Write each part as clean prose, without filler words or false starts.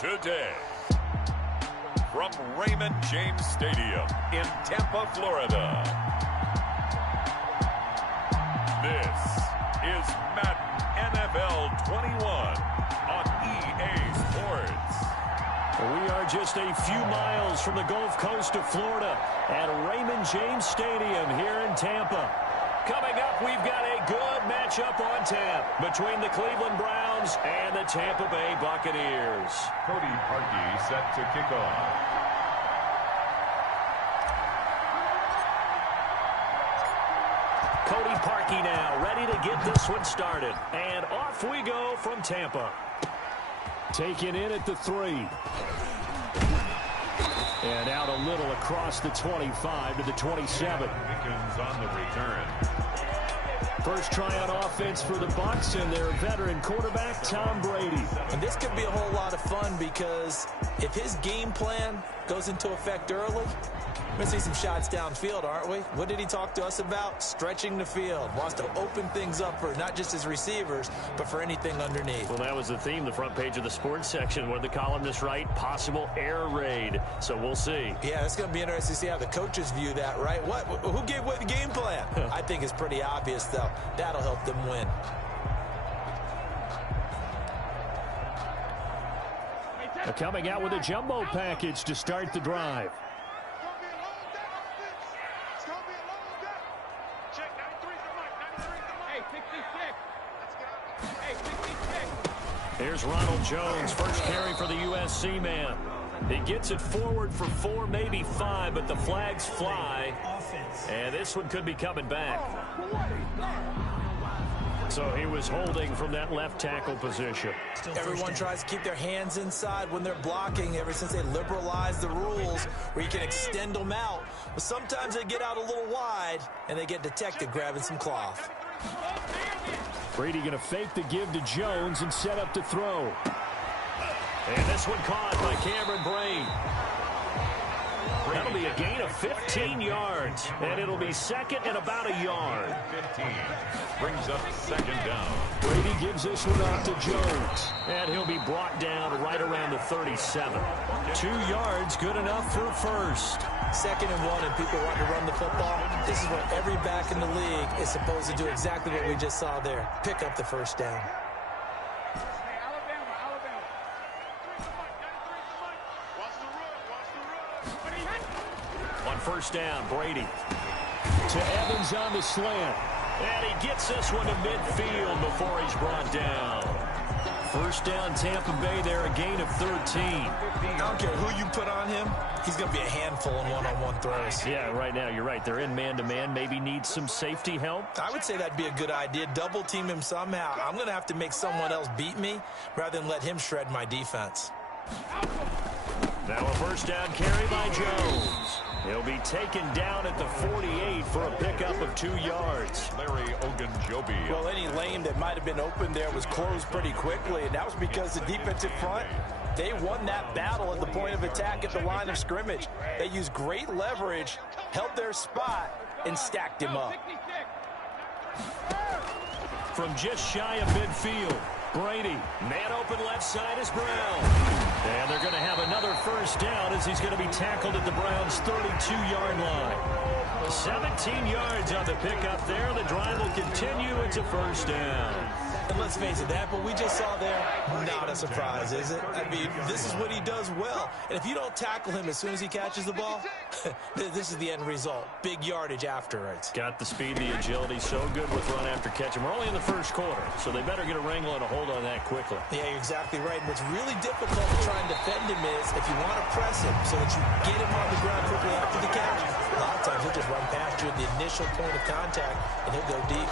today. From Raymond James Stadium in Tampa, Florida. This is Madden NFL 21 on EA Sports. We are just a few miles from the Gulf Coast of Florida at Raymond James Stadium here in Tampa. Coming up, we've got a good matchup on tap between the Cleveland Browns and the Tampa Bay Buccaneers. Cody Parkey set to kick off. Cody Parkey now ready to get this one started. And off we go from Tampa. Taken in at the 3. And out a little across the 25 to the 27. Pickens on the return. First try on offense for the Bucs and their veteran quarterback, Tom Brady. And this could be a whole lot of fun because if his game plan goes into effect early, we're going to see some shots downfield, aren't we? What did he talk to us about? Stretching the field. Wants to open things up for not just his receivers, but for anything underneath. Well, that was the theme, the front page of the sports section, where the columnists write possible air raid. So we'll see. Yeah, it's going to be interesting to see how the coaches view that, right? Who gave what the game plan? I think it's pretty obvious, though. That'll help them win. Coming out with a jumbo package to start the drive. Here's Ronald Jones, first carry for the USC man. He gets it forward for 4, maybe 5, but the flags fly. And this one could be coming back. So he was holding from that left tackle position. Everyone tries to keep their hands inside when they're blocking ever since they liberalized the rules where you can extend them out. But sometimes they get out a little wide and they get detected grabbing some cloth. Brady going to fake the give to Jones and set up to throw. And this one caught by Cameron Brate. That'll be a gain of 15 yards, and it'll be second and about a yard. 15 brings up second down. Brady gives this one off to Jones, and he'll be brought down right around the 37. 2 yards, good enough for a first. 2nd and 1, and people want to run the football. This is what every back in the league is supposed to do, exactly what we just saw there. Pick up the first down. On first down, Brady to Evans on the slant. And he gets this one to midfield before he's brought down. First down, Tampa Bay there, a gain of 13. I don't care who you put on him, he's going to be a handful in one-on-one throws. Yeah, right now, you're right. They're in man-to-man, maybe need some safety help. I would say that'd be a good idea. Double team him somehow. I'm going to have to make someone else beat me rather than let him shred my defense. Now a first down carry by Jones. He'll be taken down at the 48 for a pickup of 2 yards. Larry Ogunjobi. Well, any lane that might have been open there was closed pretty quickly, and that was because the defensive front, they won that battle at the point of attack at the line of scrimmage. They used great leverage, held their spot, and stacked him up. From just shy of midfield, Brady, man open left side is Brown. And they're going to have another first down as he's going to be tackled at the Browns' 32-yard line. 17 yards on the pickup there. The drive will continue. It's a first down. And let's face it, that what we just saw there, not a surprise, is it? I mean, this is what he does well. And if you don't tackle him as soon as he catches the ball, this is the end result. Big yardage afterwards. Got the speed, the agility, so good with run after catch. And we're only in the first quarter, so they better get a wrangle and a hold on that quickly. Yeah, you're exactly right. And what's really difficult to try and defend him is if you want to press him so that you get him on the ground quickly after the catch, a lot of times he'll just run past you at the initial point of contact, and he'll go deep.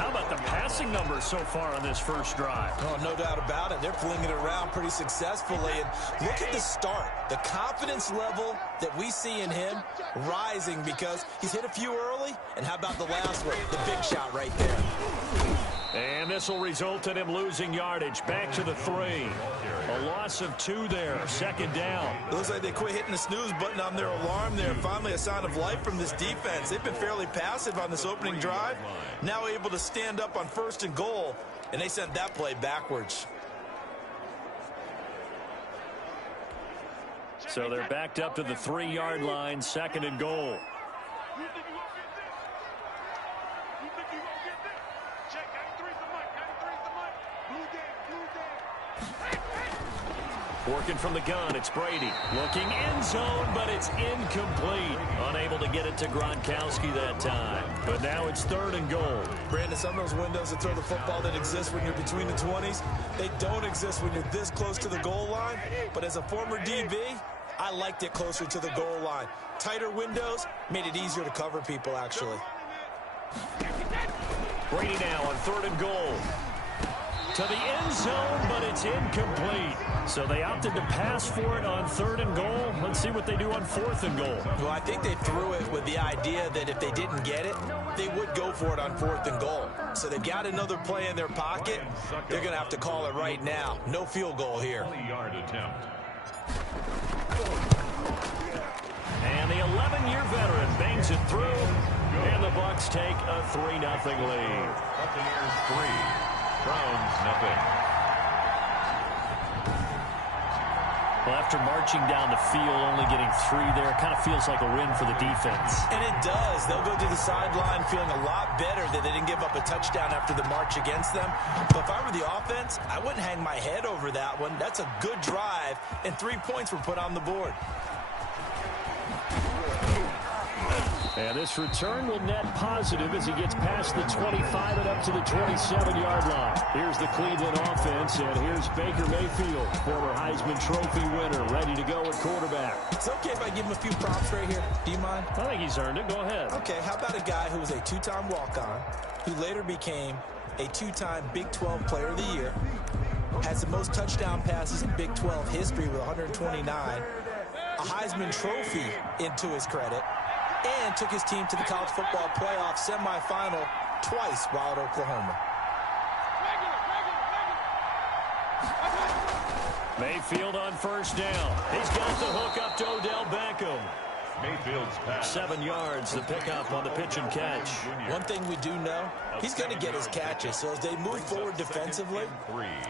How about the passing numbers so far on this first drive? Oh, no doubt about it. They're flinging it around pretty successfully. And look at the start. The confidence level that we see in him rising because he's hit a few early. And how about the last one? The big shot right there. And this will result in him losing yardage. Back to the 3. A loss of 2 there. Second down. It looks like they quit hitting the snooze button on their alarm there. Finally a sign of life from this defense. They've been fairly passive on this opening drive. Now able to stand up on 1st and goal. And they sent that play backwards. So they're backed up to the 3-yard line, 2nd and goal. Working from the gun, it's Brady. Looking end zone, but it's incomplete. Unable to get it to Gronkowski that time. But now it's 3rd and goal. Brandon, some of those windows to throw the football that exist when you're between the 20s, they don't exist when you're this close to the goal line. But as a former DB, I liked it closer to the goal line. Tighter windows made it easier to cover people, actually. Brady now on 3rd and goal. To the end zone, but it's incomplete. So they opted to pass for it on 3rd and goal. Let's see what they do on 4th and goal. Well, I think they threw it with the idea that if they didn't get it, they would go for it on 4th and goal. So they've got another play in their pocket. They're going to have to call it right now. No field goal here. 20-yard attempt. And the 11-year veteran bangs it through. And the Bucs take a 3-0 lead. Buccaneers 3, Browns nothing. Well, after marching down the field, only getting 3 there, it kind of feels like a win for the defense. And it does. They'll go to the sideline feeling a lot better that they didn't give up a touchdown after the march against them. But if I were the offense, I wouldn't hang my head over that one. That's a good drive, and 3 points were put on the board. And this return will net positive as he gets past the 25 and up to the 27-yard line. Here's the Cleveland offense, and here's Baker Mayfield, former Heisman Trophy winner, ready to go at quarterback. It's okay if I give him a few props right here. Do you mind? I think he's earned it. Go ahead. Okay, how about a guy who was a 2-time walk-on, who later became a 2-time Big 12 Player of the Year, has the most touchdown passes in Big 12 history with 129, a Heisman Trophy into his credit, and took his team to the college football playoff semifinal twice while at Oklahoma. Mayfield on 1st down. He's got the hook up to Odell Beckham. Mayfield's pass. 7 yards, the pickup on the pitch and catch. One thing we do know, he's going to get his catches. So as they move forward defensively,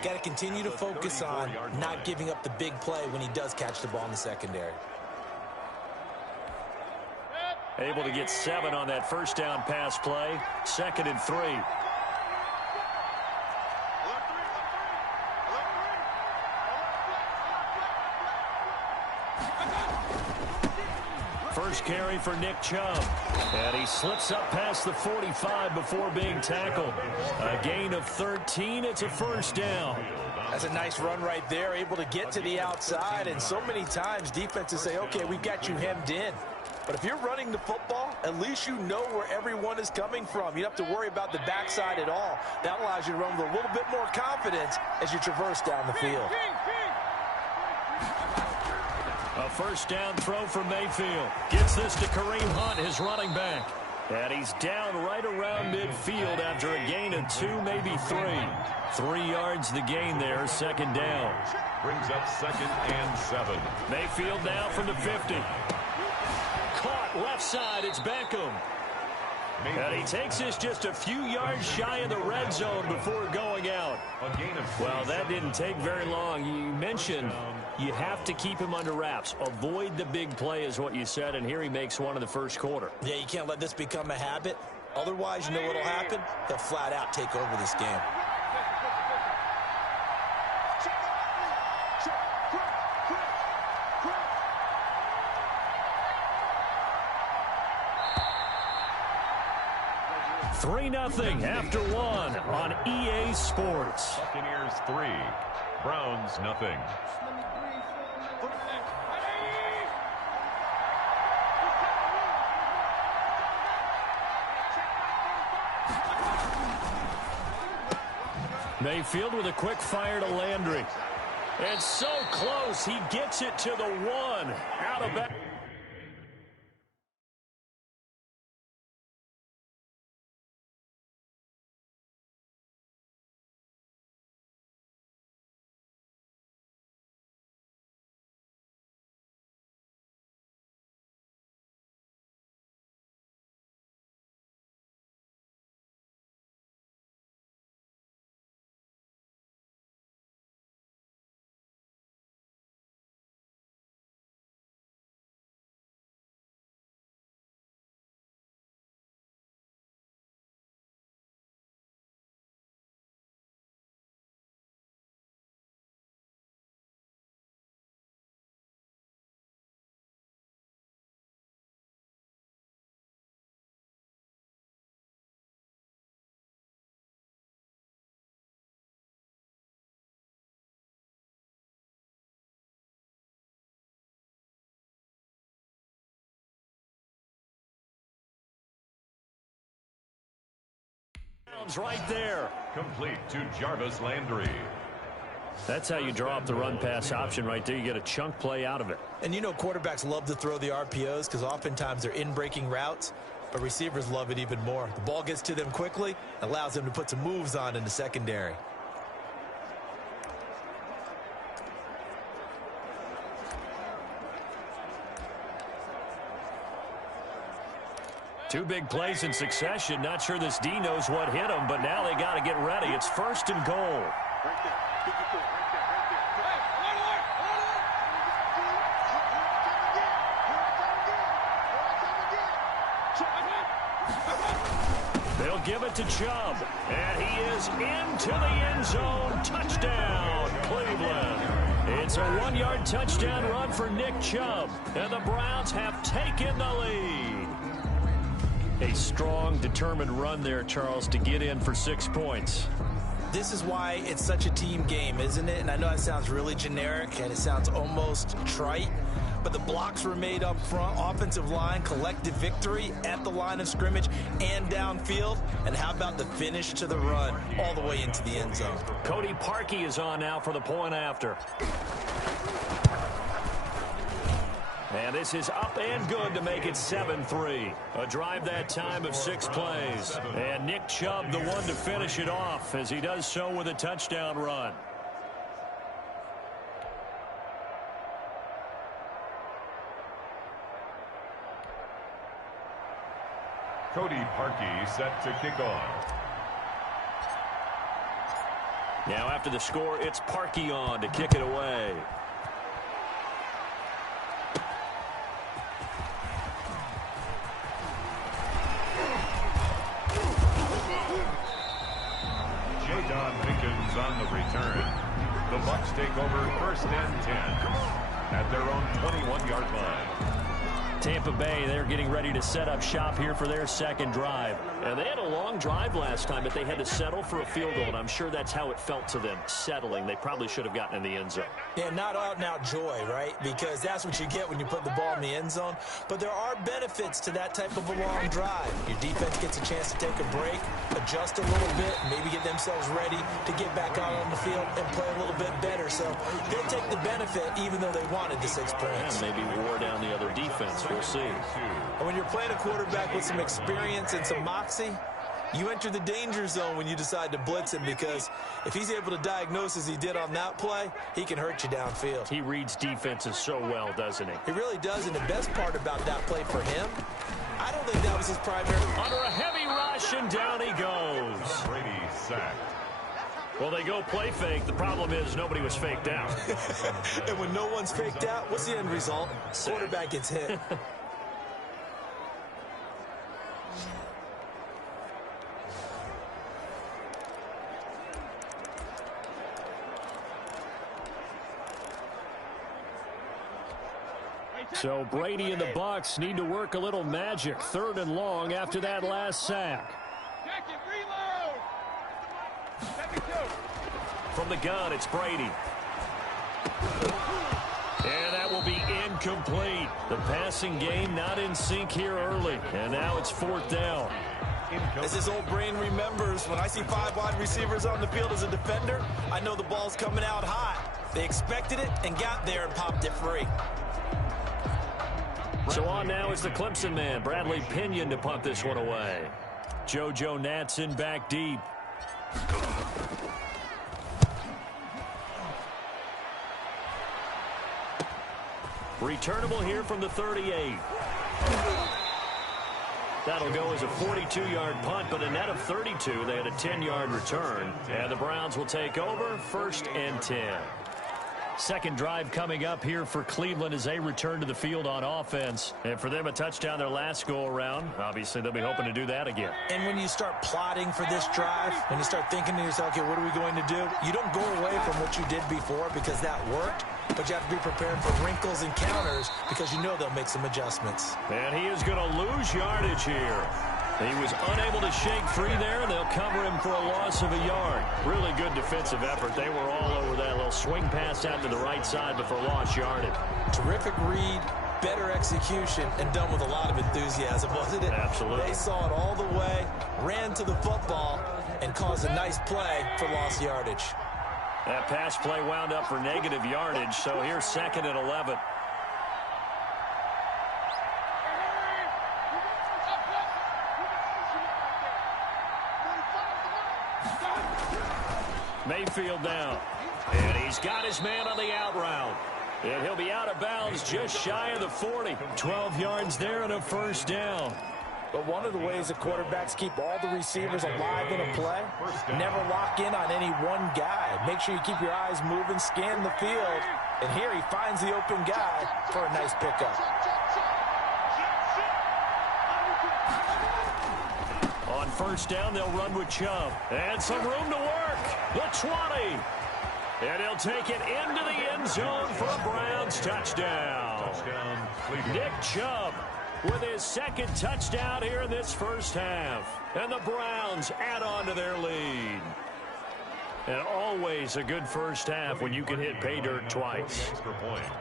got to continue to focus on not giving up the big play when he does catch the ball in the secondary. Able to get 7 on that 1st down pass play. 2nd and 3. First carry for Nick Chubb. And he slips up past the 45 before being tackled. A gain of 13. It's a 1st down. That's a nice run right there, able to get to the outside. And so many times defenses say, okay, we've got you hemmed in. But if you're running the football, at least you know where everyone is coming from. You don't have to worry about the backside at all. That allows you to run with a little bit more confidence as you traverse down the field. A 1st down throw for Mayfield. Gets this to Kareem Hunt, his running back. And he's down right around midfield after a gain of 2, maybe 3. 3 yards the gain there, 2nd down. Brings up 2nd and 7. Mayfield now from the 50. Caught left side, it's Beckham. And he takes this just a few yards shy of the red zone before going out. Well, that didn't take very long. You mentioned you have to keep him under wraps. Avoid the big play is what you said, and here he makes one in the 1st quarter. Yeah, you can't let this become a habit. Otherwise, you know what will happen? They'll flat out take over this game. Three 3-0 after 1 on EA Sports. Buccaneers 3, Browns nothing. Mayfield with a quick fire to Landry. It's so close. He gets it to the 1. Out of back. Browns right there. Complete to Jarvis Landry. That's how you draw up the run-pass option right there. You get a chunk play out of it. And you know quarterbacks love to throw the RPOs because oftentimes they're in-breaking routes, but receivers love it even more. The ball gets to them quickly, allows them to put some moves on in the secondary. Two big plays in succession. Not sure this D knows what hit him, but now they got to get ready. It's 1st and goal. Right there. Pick your foot. Right there. Right there. They'll give it to Chubb, and he is into the end zone. Touchdown, Cleveland. It's a 1-yard touchdown run for Nick Chubb, and the Browns have taken the lead. A strong, determined run there, Charles, to get in for 6 points. This is why it's such a team game, isn't it? And I know that sounds really generic, and it sounds almost trite, but the blocks were made up front, offensive line, collective victory at the line of scrimmage and downfield. And how about the finish to the run all the way into the end zone? Cody Parkey is on now for the point after. And this is up and good to make it 7-3. A drive that time of 6 plays. And Nick Chubb the one to finish it off as he does so with a touchdown run. Cody Parkey set to kick off. Now after the score, it's Parkey on to kick it away. Don Pickens on the return. The Bucs take over 1st and 10 at their own 21-yard line. Tampa Bay, they're getting ready to set up shop here for their second drive. And they had a long drive last time, but they had to settle for a field goal, and I'm sure that's how it felt to them, settling. They probably should have gotten in the end zone. Yeah, not out-and-out joy, right? Because that's what you get when you put the ball in the end zone. But there are benefits to that type of a long drive. Your defense gets a chance to take a break, adjust a little bit, maybe get themselves ready to get back out on the field and play a little bit better. So they'll take the benefit even though they wanted the 6 points. And maybe wore down the other defense. We'll see. And when you're playing a quarterback with some experience and some moxie, you enter the danger zone when you decide to blitz him, because if he's able to diagnose as he did on that play, he can hurt you downfield. He reads defenses so well, doesn't he? He really does, and the best part about that play for him, I don't think that was his primary. Under a heavy rush, and down he goes. Brady sacked. Well, they go play fake. The problem is nobody was faked out. And when no one's faked out, what's the end result? Quarterback gets hit. So Brady and the Bucs need to work a little magic. 3rd and long after that last sack. From the gun, it's Brady. And that will be incomplete. The passing game not in sync here early. And now it's 4th down. As his old brain remembers, when I see 5 wide receivers on the field as a defender, I know the ball's coming out hot. They expected it and got there and popped it free. So on now is the Clemson man, Bradley Pinion, to punt this one away. JoJo Natson back deep. Returnable here from the 38. That'll go as a 42-yard punt, but a net of 32. They had a 10-yard return. And the Browns will take over 1st and 10. Second drive coming up here for Cleveland as they return to the field on offense. And for them, a touchdown their last go-around. Obviously, they'll be hoping to do that again. And when you start plotting for this drive, when you start thinking to yourself, okay, what are we going to do? You don't go away from what you did before because that worked, but you have to be prepared for wrinkles and counters because you know they'll make some adjustments. And he is going to lose yardage here. He was unable to shake free there, and they'll cover him for a loss of a yard. Really good defensive effort. They were all over that little swing pass out to the right side, but for lost yardage. Terrific read, better execution, and done with a lot of enthusiasm, wasn't it? Absolutely. They saw it all the way, ran to the football, and cause a nice play for lost yardage. That pass play wound up for negative yardage, so here's 2nd and 11. Mayfield down. And he's got his man on the out route. And he'll be out of bounds just shy of the 40. 12 yards there and a first down. But one of the ways the quarterbacks keep all the receivers alive in a play, never lock in on any one guy. Make sure you keep your eyes moving, scan the field. And here he finds the open guy for a nice pickup. On first down, they'll run with Chubb. And some room to work. The 20. And he'll take it into the end zone for a Browns touchdown. Nick Chubb with his 2nd touchdown here in this first half. And the Browns add on to their lead. And always a good first half when you can hit pay dirt twice.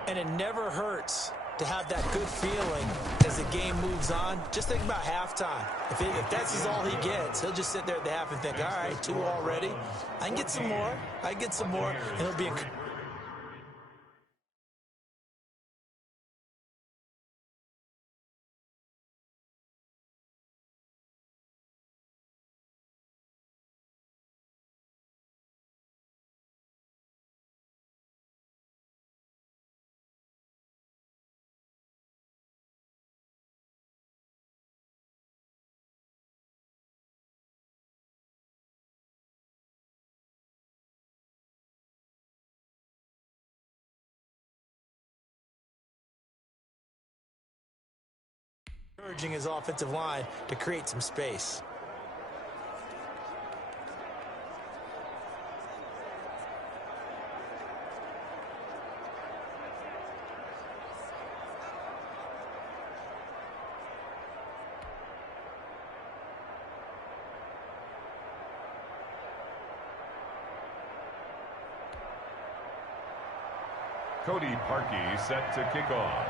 And it never hurts to have that good feeling as the game moves on. Just think about halftime. If that's all he gets, he'll just sit there at the half and think, all right, 2 already. I can get some more. I can get some more. And he'll be in. Encouraging his offensive line to create some space. Cody Parkey set to kick off.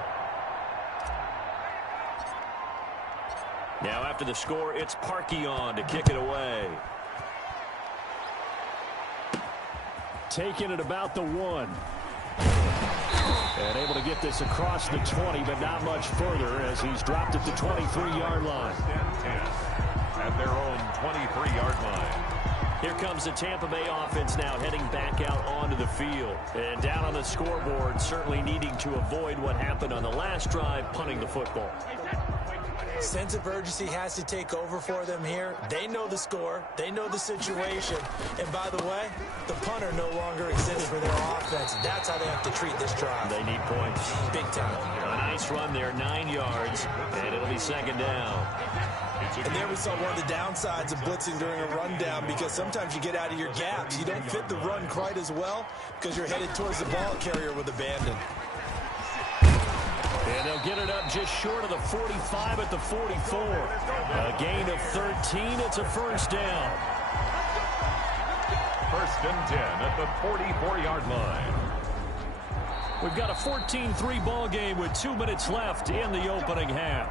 Now after the score, it's Parkey on to kick it away. Taking it about the 1. And able to get this across the 20, but not much further as he's dropped at the 23-yard line. At their own 23-yard line. Here comes the Tampa Bay offense now heading back out onto the field. And down on the scoreboard, certainly needing to avoid what happened on the last drive, punting the football. Sense of urgency has to take over for them here. They know the score. They know the situation. And by the way, the punter no longer exists for their offense. That's how they have to treat this drive. They need points. Big time. A nice run there, 9 yards, and it'll be 2nd down. And there we saw one of the downsides of blitzing during a rundown, because sometimes you get out of your gaps. You don't fit the run quite as well because you're headed towards the ball carrier with abandon. And they'll get it up just short of the 45 at the 44. A gain of 13. It's a first down. 1st and 10 at the 44-yard line. We've got a 14-3 ball game with 2 minutes left in the opening half.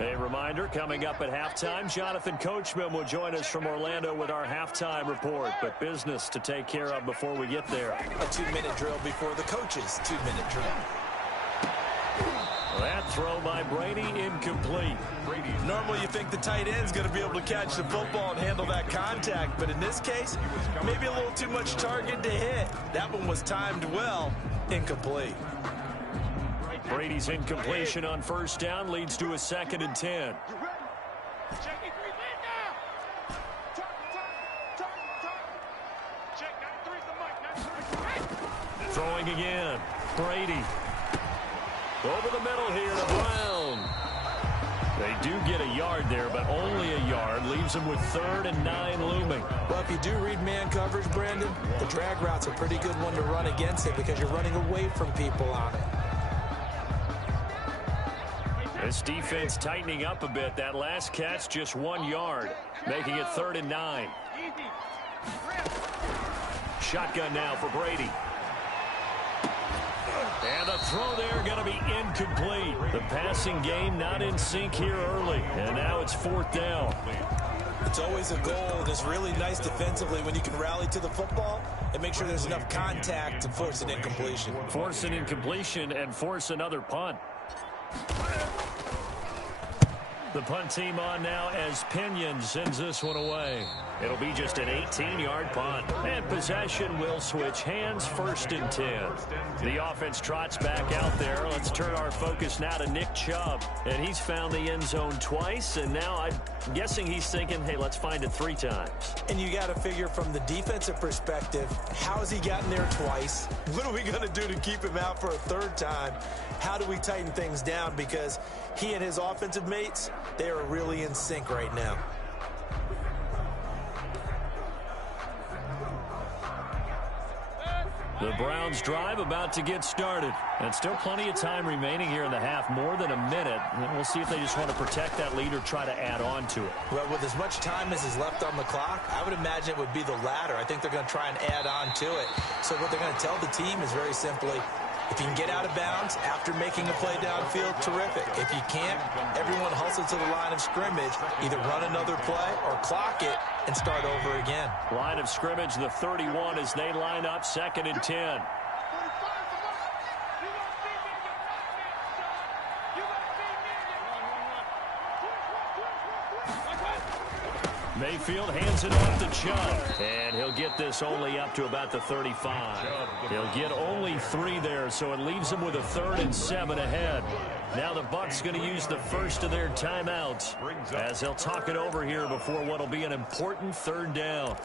A reminder, coming up at halftime, Jonathan Coachman will join us from Orlando with our halftime report, but business to take care of before we get there. A 2-minute drill before the coach's 2-minute drill. That throw by Brady incomplete. Normally you think the tight end's going to be able to catch the football and handle that contact, but in this case, maybe a little too much target to hit. That one was timed well. Incomplete. Brady's incompletion on first down leads to a 2nd and 10. Throwing again. Brady. Over the middle here to Brown. They do get a yard there, but only a yard. Leaves them with 3rd and 9 looming. Well, if you do read man coverage, Brandon, the drag route's a pretty good one to run against it because you're running away from people on it. This defense tightening up a bit. That last catch just 1 yard, making it 3rd and 9. Shotgun now for Brady. And the throw there going to be incomplete. The passing game not in sync here early. And now it's 4th down. It's always a goal, and it's really nice defensively when you can rally to the football and make sure there's enough contact to force an incompletion. Force an incompletion and force another punt. The punt team on now as Pinion sends this one away. It'll be just an 18-yard punt. And possession will switch hands, 1st and 10. The offense trots back out there. Let's turn our focus now to Nick Chubb. And he's found the end zone twice, and now I'm guessing he's thinking, hey, let's find it 3 times. And you got to figure from the defensive perspective, how has he gotten there twice? What are we going to do to keep him out for a 3rd time? How do we tighten things down? Because he and his offensive mates, they are really in sync right now. The Browns drive about to get started. And still plenty of time remaining here in the half, more than a minute. And we'll see if they just want to protect that lead or try to add on to it. Well, with as much time as is left on the clock, I would imagine it would be the latter. I think they're going to try and add on to it. So what they're going to tell the team is very simply, if you can get out of bounds after making a play downfield, terrific. If you can't, everyone hustle to the line of scrimmage, either run another play or clock it and start over again. Line of scrimmage, the 31 as they line up, 2nd and 10. Mayfield hands it off to Chubb, and he'll get this only up to about the 35. He'll get only 3 there, so it leaves him with a 3rd and 7 ahead. Now the Bucs going to use the first of their timeouts as they'll talk it over here before what will be an important 3rd down.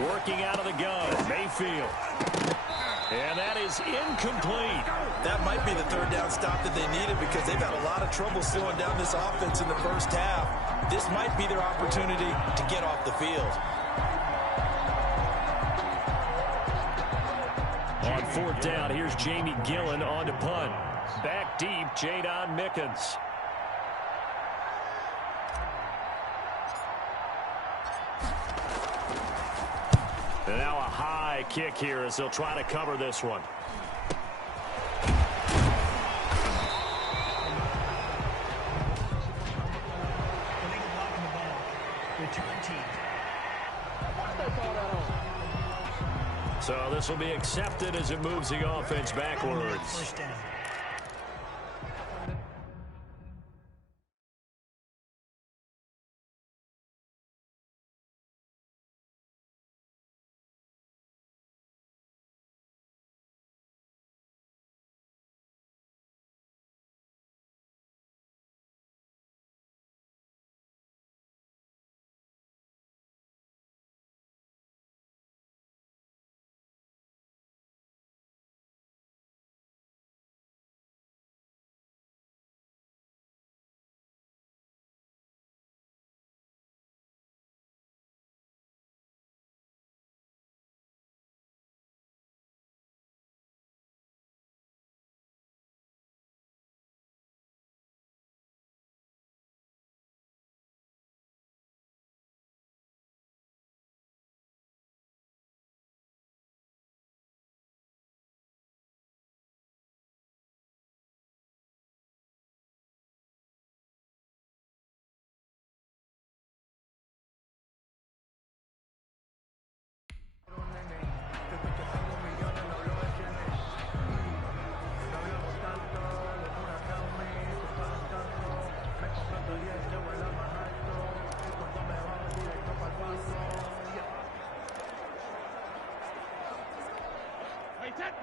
Working out of the gun, Mayfield. And that is incomplete. That might be the 3rd down stop that they needed because they've had a lot of trouble slowing down this offense in the first half. This might be their opportunity to get off the field. On 4th down, here's Jamie Gillen on to punt. Back deep, Jadon Mickens. And now a high kick here as they'll try to cover this one. So this will be accepted as it moves the offense backwards.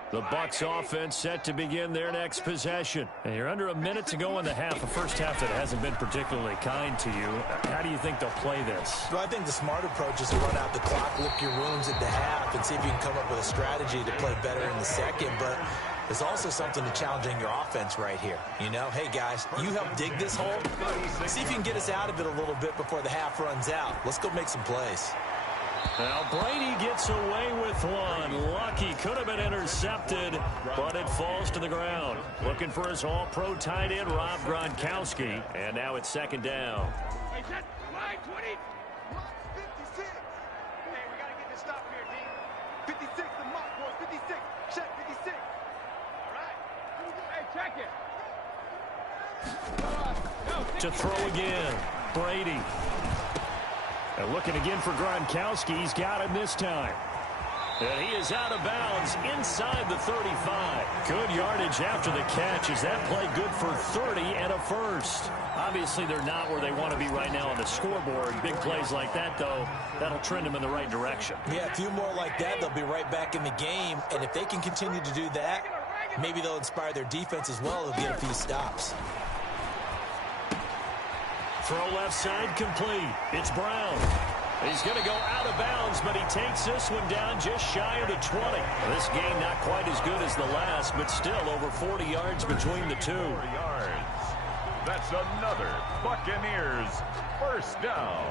The Bucs offense set to begin their next possession. And you're under a minute to go in the half, a first half that hasn't been particularly kind to you. How do you think they'll play this? Well, I think the smart approach is to run out the clock, lick your wounds at the half, and see if you can come up with a strategy to play better in the second. But there's also something to challenging your offense right here. You know, hey, guys, you help dig this hole. See if you can get us out of it a little bit before the half runs out. Let's go make some plays. Now Brady gets away with one. Lucky, could have been intercepted, but it falls to the ground. Looking for his all-pro tight end, Rob Gronkowski. And now it's second down. Hey, set, line 20. 56. Hey, we got to get this stop here, D. 56, the mark, boys. 56. Check, 56. All right. Hey, check it. To throw again, Brady. And looking again for Gronkowski. He's got him this time. And he is out of bounds inside the 35. Good yardage after the catch. Is that play good for 30 and a first? Obviously, they're not where they want to be right now on the scoreboard. Big plays like that, though, that'll trend them in the right direction. Yeah, a few more like that, they'll be right back in the game. And if they can continue to do that, maybe they'll inspire their defense as well. They'll get a few stops. Throw left side complete. It's Brown. He's going to go out of bounds, but he takes this one down just shy of the 20. This game not quite as good as the last, but still over 40 yards between the two. 4 yards. That's another Buccaneers first down.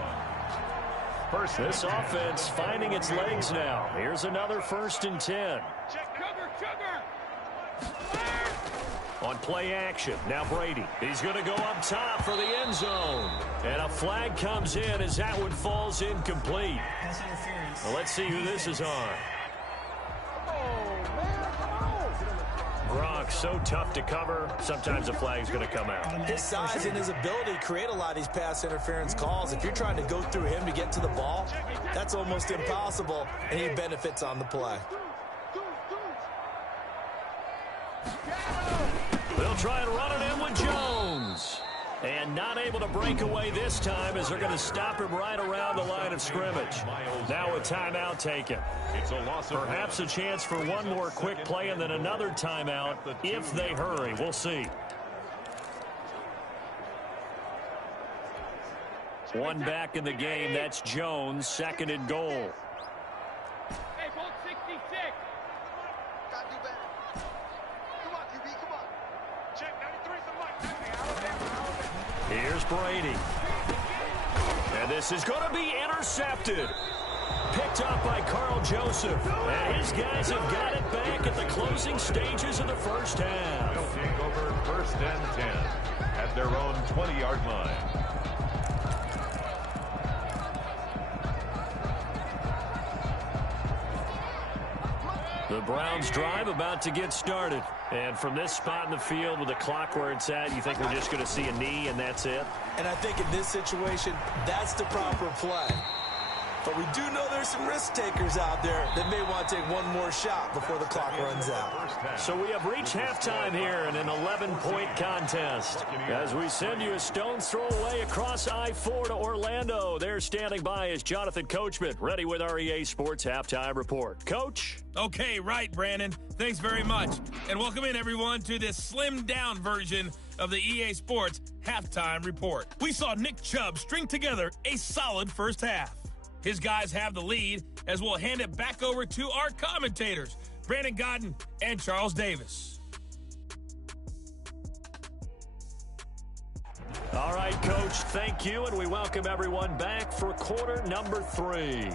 This offense finding its legs now. Here's another 1st and 10. Check, cover. On play action, now Brady. He's going to go up top for the end zone. And a flag comes in as that one falls incomplete. Pass interference. Well, let's see who this is on. Gronk, so tough to cover. Sometimes a flag's going to come out. His size and his ability create a lot of these pass interference calls. If you're trying to go through him to get to the ball, that's almost impossible, and he benefits on the play. They'll try and run it in with Jones. And not able to break away this time as they're going to stop him right around the line of scrimmage. Now a timeout taken. It's a loss of Perhaps a chance for one more quick play and then another timeout if they hurry. We'll see. One back in the game. That's Jones. 2nd and goal. Hey, Bolt 66. Gotta do better. Come on, QB, come on. Check, 93's the mic. Here's Brady. And this is going to be intercepted. Picked up by Carl Joseph. And his guys have got it back at the closing stages of the first half. They'll take over 1st and 10 at their own 20-yard line. The Browns drive about to get started. And from this spot in the field with the clock where it's at, you think we're just going to see a knee and that's it? And I think in this situation, that's the proper play. But we do know there's some risk takers out there that may want to take one more shot before the clock runs out. So we have reached halftime here in an 11-point contest. As we send you a stone's throw away across I-4 to Orlando. There standing by is Jonathan Coachman, ready with our EA Sports Halftime Report. Coach? Okay, right, Brandon. Thanks very much. And welcome in, everyone, to this slimmed-down version of the EA Sports Halftime Report. We saw Nick Chubb string together a solid first half. His guys have the lead as we'll hand it back over to our commentators, Brandon Godden and Charles Davis. All right, Coach, thank you, and we welcome everyone back for quarter number 3.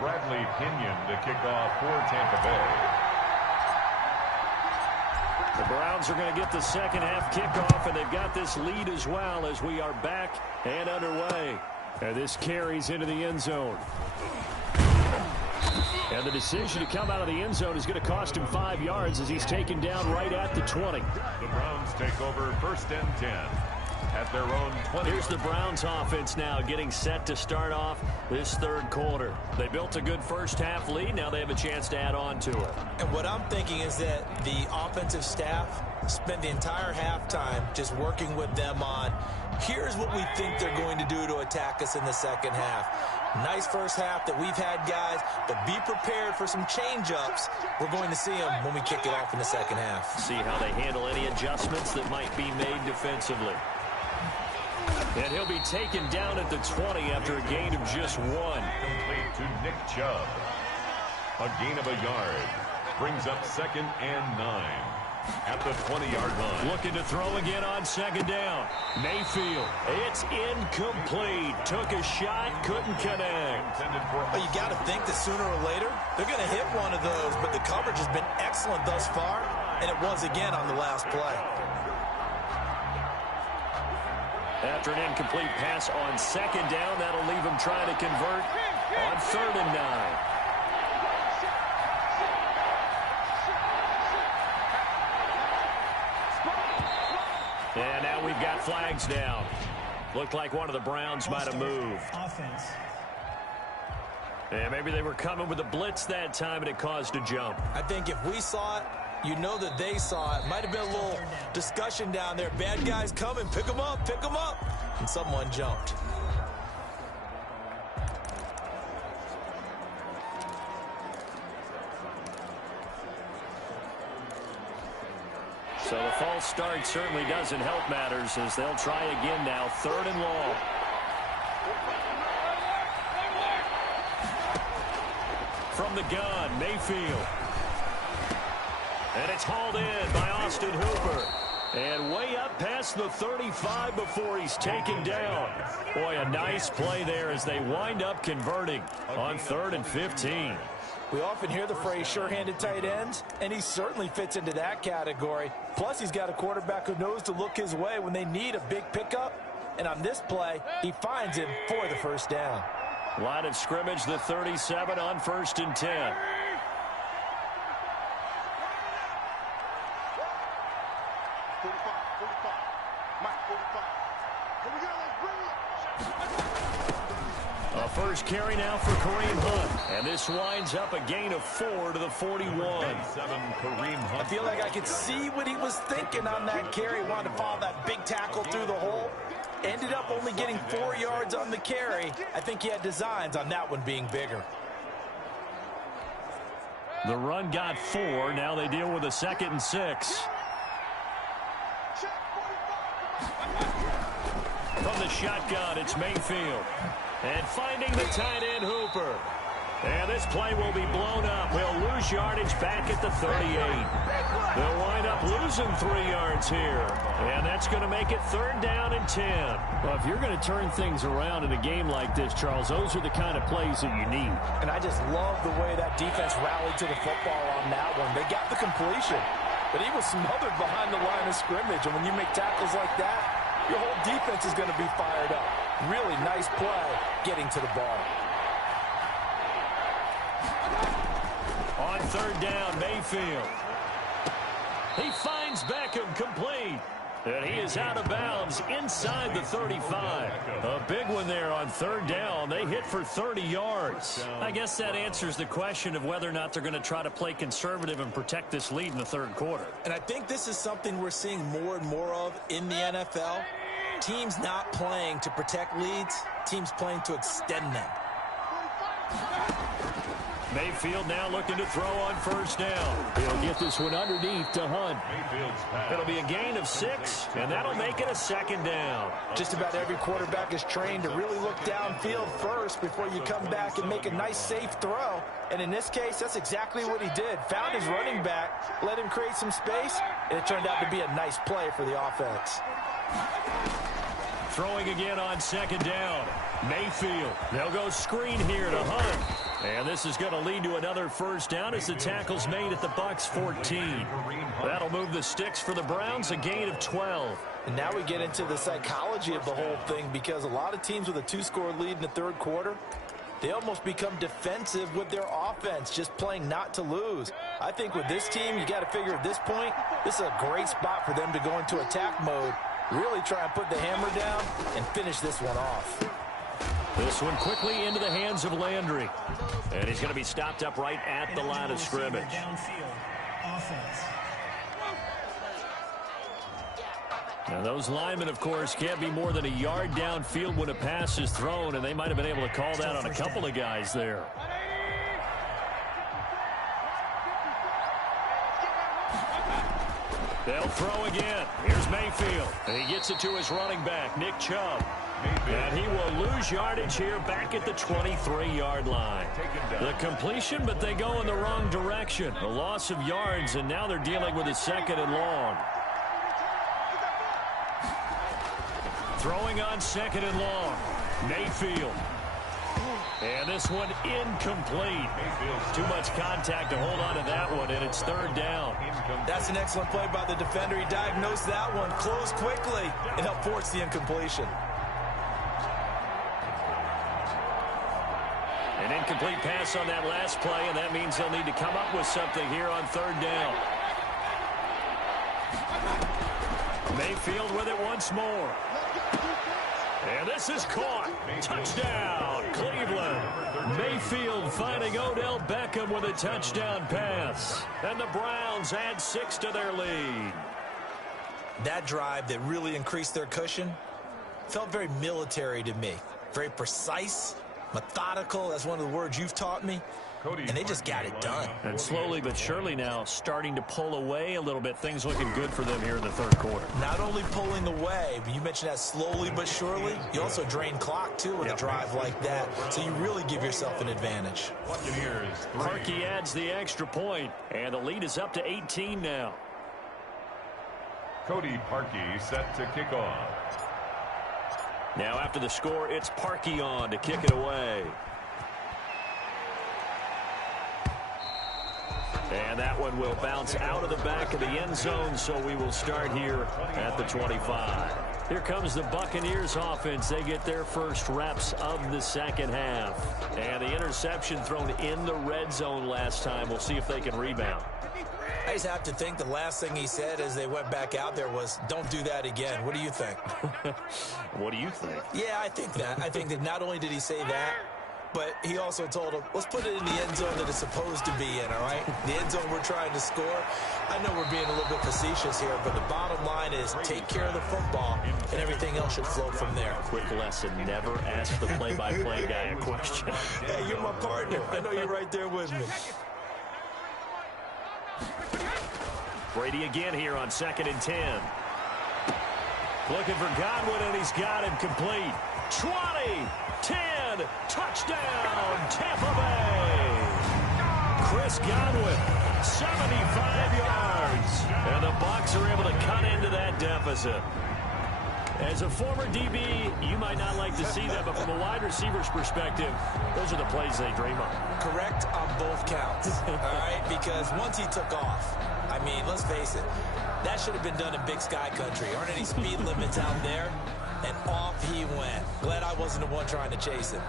Bradley Pinion to kick off for Tampa Bay. The Browns are going to get the second half kickoff, and they've got this lead as well as we are back and underway. And this carries into the end zone. And the decision to come out of the end zone is going to cost him 5 yards as he's taken down right at the 20. The Browns take over 1st and 10 at their own 20. Here's the Browns offense now getting set to start off this third quarter. They built a good first half lead. Now they have a chance to add on to it. And what I'm thinking is that the offensive staff spent the entire halftime just working with them on, here's what we think they're going to do to attack us in the second half. Nice first half that we've had, guys, but be prepared for some change-ups. We're going to see them when we kick it off in the second half. See how they handle any adjustments that might be made defensively. And he'll be taken down at the 20 after a gain of just 1. Complete to Nick Chubb. A gain of a yard. Brings up 2nd and 9. At the 20-yard line. Looking to throw again on 2nd down. Mayfield. It's incomplete. Took a shot, couldn't connect. Well, you got to think that sooner or later, they're going to hit one of those, but the coverage has been excellent thus far, and it was again on the last play. After an incomplete pass on 2nd down, that'll leave them trying to convert on 3rd and 9. And now we've got flags down. Looked like one of the Browns might have moved. Offense. And maybe they were coming with a blitz that time and it caused a jump. I think if we saw it, you know that they saw it. Might have been a little discussion down there. Bad guys coming. Pick them up. Pick them up. And someone jumped. So the false start certainly doesn't help matters as they'll try again now. 3rd and long. From the gun, Mayfield. And it's hauled in by Austin Hooper. And way up past the 35 before he's taken down. Boy, a nice play there as they wind up converting on 3rd and 15. We often hear the phrase sure-handed tight ends, and he certainly fits into that category. Plus, he's got a quarterback who knows to look his way when they need a big pickup. And on this play, he finds him for the first down. Line of scrimmage, the 37 on 1st and 10. A first carry now for Kareem Hunt. And this winds up a gain of 4 to the 41. Kareem Hunt. I feel like I could see what he was thinking on that carry. Wanted to follow that big tackle through the hole. Ended up only getting 4 yards on the carry. I think he had designs on that one being bigger. The run got 4. Now they deal with a 2nd and 6. From the shotgun, it's Mayfield. And finding the tight end, Hooper. And this play will be blown up. We'll lose yardage back at the 38. They'll wind up losing 3 yards here. And that's going to make it 3rd down and 10. Well, if you're going to turn things around in a game like this, Charles, those are the kind of plays that you need. And I just love the way that defense rallied to the football on that one. They got the completion, but he was smothered behind the line of scrimmage. And when you make tackles like that, your whole defense is going to be fired up. Really nice play getting to the ball. On 3rd down, Mayfield. He finds Beckham complete. And he is out of bounds inside the 35. A big one there on 3rd down. They hit for 30 yards. I guess that answers the question of whether or not they're going to try to play conservative and protect this lead in the 3rd quarter. And I think this is something we're seeing more and more of in the NFL. Teams not playing to protect leads, teams playing to extend them. Mayfield now looking to throw on 1st down. He'll get this one underneath to Hunt. It'll be a gain of 6, and that'll make it a 2nd down. Just about every quarterback is trained to really look downfield first before you come back and make a nice, safe throw. And in this case, that's exactly what he did. Found his running back, let him create some space, and it turned out to be a nice play for the offense. Throwing again on 2nd down. Mayfield. They'll go screen here to Hunt. And this is going to lead to another 1st down as the tackle's made at the Bucs 14. That'll move the sticks for the Browns, a gain of 12. And now we get into the psychology of the whole thing, because a lot of teams with a 2-score lead in the 3rd quarter, they almost become defensive with their offense, just playing not to lose. I think with this team, you got to figure at this point, this is a great spot for them to go into attack mode, really try and put the hammer down and finish this one off. This one quickly into the hands of Landry. And he's going to be stopped up right at the line of scrimmage. Downfield. Offense. Now those linemen, of course, can't be more than a yard downfield when a pass is thrown, and they might have been able to call that on a couple of guys there. They'll throw again. Here's Mayfield. And he gets it to his running back, Nick Chubb. And he will lose yardage here back at the 23-yard line. The completion, but they go in the wrong direction. A loss of yards, and now they're dealing with a 2nd and long. Throwing on 2nd and long. Mayfield. And this one incomplete. Too much contact to hold on to that one, and it's 3rd down. That's an excellent play by the defender. He diagnosed that one, closed quickly, and helped force the incompletion. An incomplete pass on that last play, and that means they'll need to come up with something here on 3rd down. Mayfield with it once more. And this is caught. Touchdown, Cleveland. Mayfield finding Odell Beckham with a touchdown pass. And the Browns add 6 to their lead. That drive that really increased their cushion felt very military to me. Very precise, methodical. That's one of the words you've taught me. And they just got it done. And slowly but surely now starting to pull away a little bit. Things looking good for them here in the 3rd quarter. Not only pulling away, but you mentioned that slowly but surely. You also drain clock, too, with a drive like that. So you really give yourself an advantage. Parkey adds the extra point, and the lead is up to 18 now. Cody Parkey set to kick off. Now after the score, it's Parkey on to kick it away. And that one will bounce out of the back of the end zone, so we will start here at the 25. Here comes the Buccaneers offense. They get their first reps of the 2nd half. And the interception thrown in the red zone last time. We'll see if they can rebound. I just have to think the last thing he said as they went back out there was, don't do that again. What do you think? What do you think? Yeah, I think that. I think that not only did he say that, but he also told him, let's put it in the end zone that it's supposed to be in, all right? The end zone we're trying to score. I know we're being a little bit facetious here, but the bottom line is take care of the football, and everything else should flow from there. Quick lesson, never ask the play-by-play guy a question. Hey, you're my partner. I know you're right there with me. Brady again here on 2nd and 10. Looking for Godwin, and he's got him complete. 20, 10, touchdown, Tampa Bay. Chris Godwin, 75 yards. And the Bucs are able to cut into that deficit. As a former DB, you might not like to see that, but from a wide receiver's perspective, those are the plays they dream of. Correct on both counts, all right? Because once he took off, I mean, let's face it, that should have been done in Big Sky Country. Aren't any speed limits out there? And off he went. Glad I wasn't the one trying to chase him.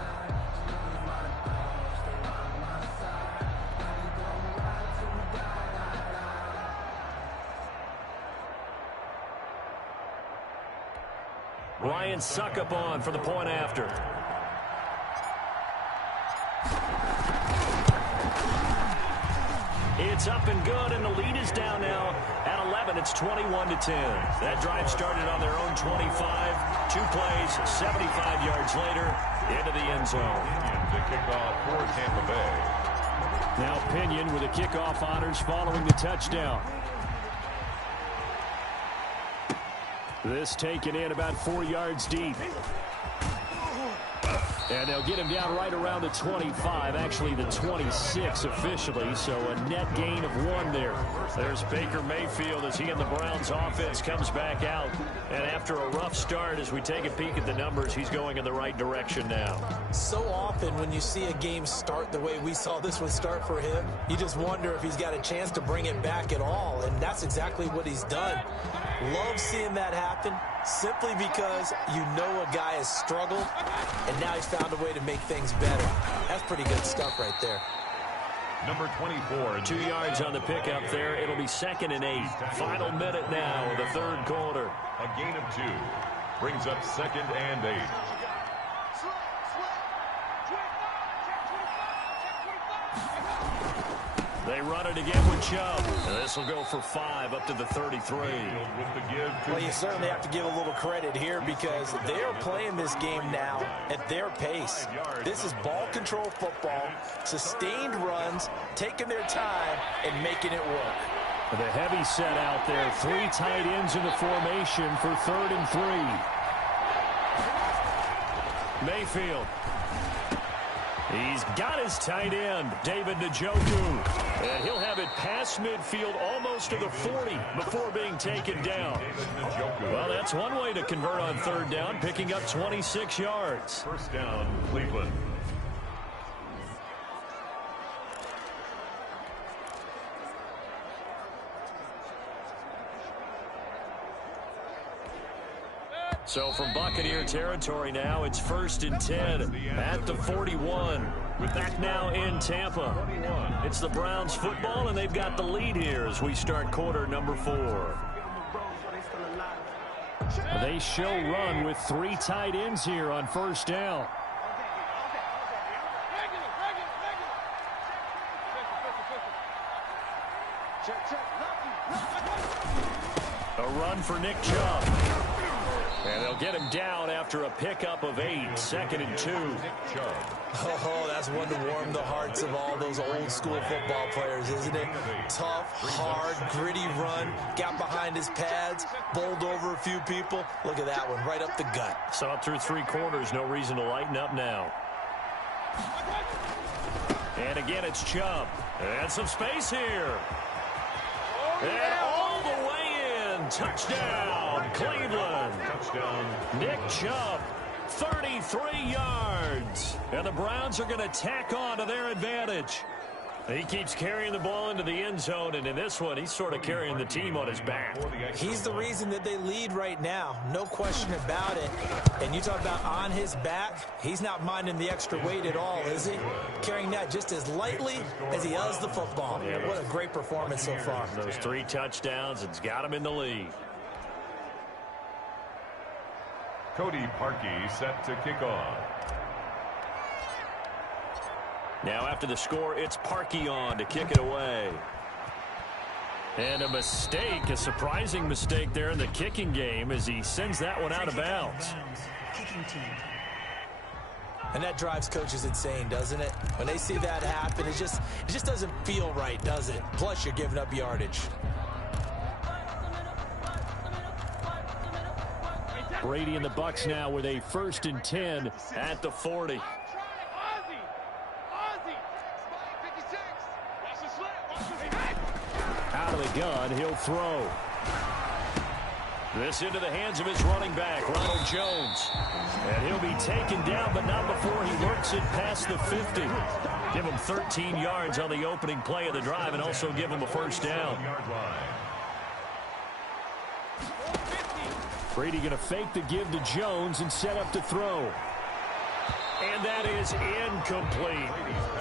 Ryan Suckup on for the point after. It's up and good, and the lead is down now at 11. It's 21-10. That drive started on their own 25. 2 plays, 75 yards later, into the end zone. The kickoff for Tampa Bay. Now Pinion with the kickoff honors following the touchdown. This taken in about 4 yards deep. And they'll get him down right around the 25, actually the 26 officially, so a net gain of 1 there. There's Baker Mayfield as he and the Browns offense comes back out. And after a rough start, as we take a peek at the numbers, he's going in the right direction now. So often when you see a game start the way we saw this one start for him, you just wonder if he's got a chance to bring it back at all, and that's exactly what he's done. Love seeing that happen simply because you know a guy has struggled, and now he's found a way to make things better. That's pretty good stuff right there. Number 24. 2 yards on the pickup there. It'll be 2nd and 8. Final minute now of the 3rd quarter. A gain of 2 brings up 2nd and 8. They run it again with Chubb. This will go for 5 up to the 33. Well, you certainly have to give a little credit here because they're playing this game now at their pace. This is ball control football, sustained runs, taking their time, and making it work. The heavy set out there. 3 tight ends in the formation for 3rd and 3. Mayfield. He's got his tight end, David Njoku. And he'll have it past midfield almost to the 40 before being taken down. Well, that's one way to convert on 3rd down, picking up 26 yards. First down, Cleveland. So from Buccaneer territory now, it's 1st and 10 at the 41. Back now in Tampa. It's the Browns football, and they've got the lead here as we start quarter number 4. They show run with 3 tight ends here on 1st down. A run for Nick Chubb. And they'll get him down after a pickup of 8, 2nd and 2. Oh, that's one to warm the hearts of all those old school football players, isn't it? Tough, hard, gritty run, got behind his pads, bowled over a few people. Look at that one, right up the gut. Saw it through 3 quarters, no reason to lighten up now. And again, it's Chubb. And some space here. And all the way in. Touchdown, Cleveland. Touchdown. Nick Chubb, 33 yards. And the Browns are going to tack on to their advantage. He keeps carrying the ball into the end zone, and in this one, he's sort of carrying the team on his back. He's the reason that they lead right now. No question about it. And you talk about on his back, he's not minding the extra weight at all, is he? Carrying that just as lightly as he does the football. Yeah, what a great performance so far. Those 3 touchdowns, it's got him in the lead. Cody Parkey set to kick off. Now after the score, it's Parkey on to kick it away. And a mistake, a surprising mistake there in the kicking game as he sends that one out of bounds. And that drives coaches insane, doesn't it? When they see that happen, it just doesn't feel right, does it? Plus, you're giving up yardage. Brady and the Bucs now with a 1st and 10 at the 40. Out of the gun, he'll throw. This into the hands of his running back, Ronald Jones. And he'll be taken down, but not before he works it past the 50. Give him 13 yards on the opening play of the drive and also give him a 1st down. Brady going to fake the give to Jones and set up to throw. And that is incomplete.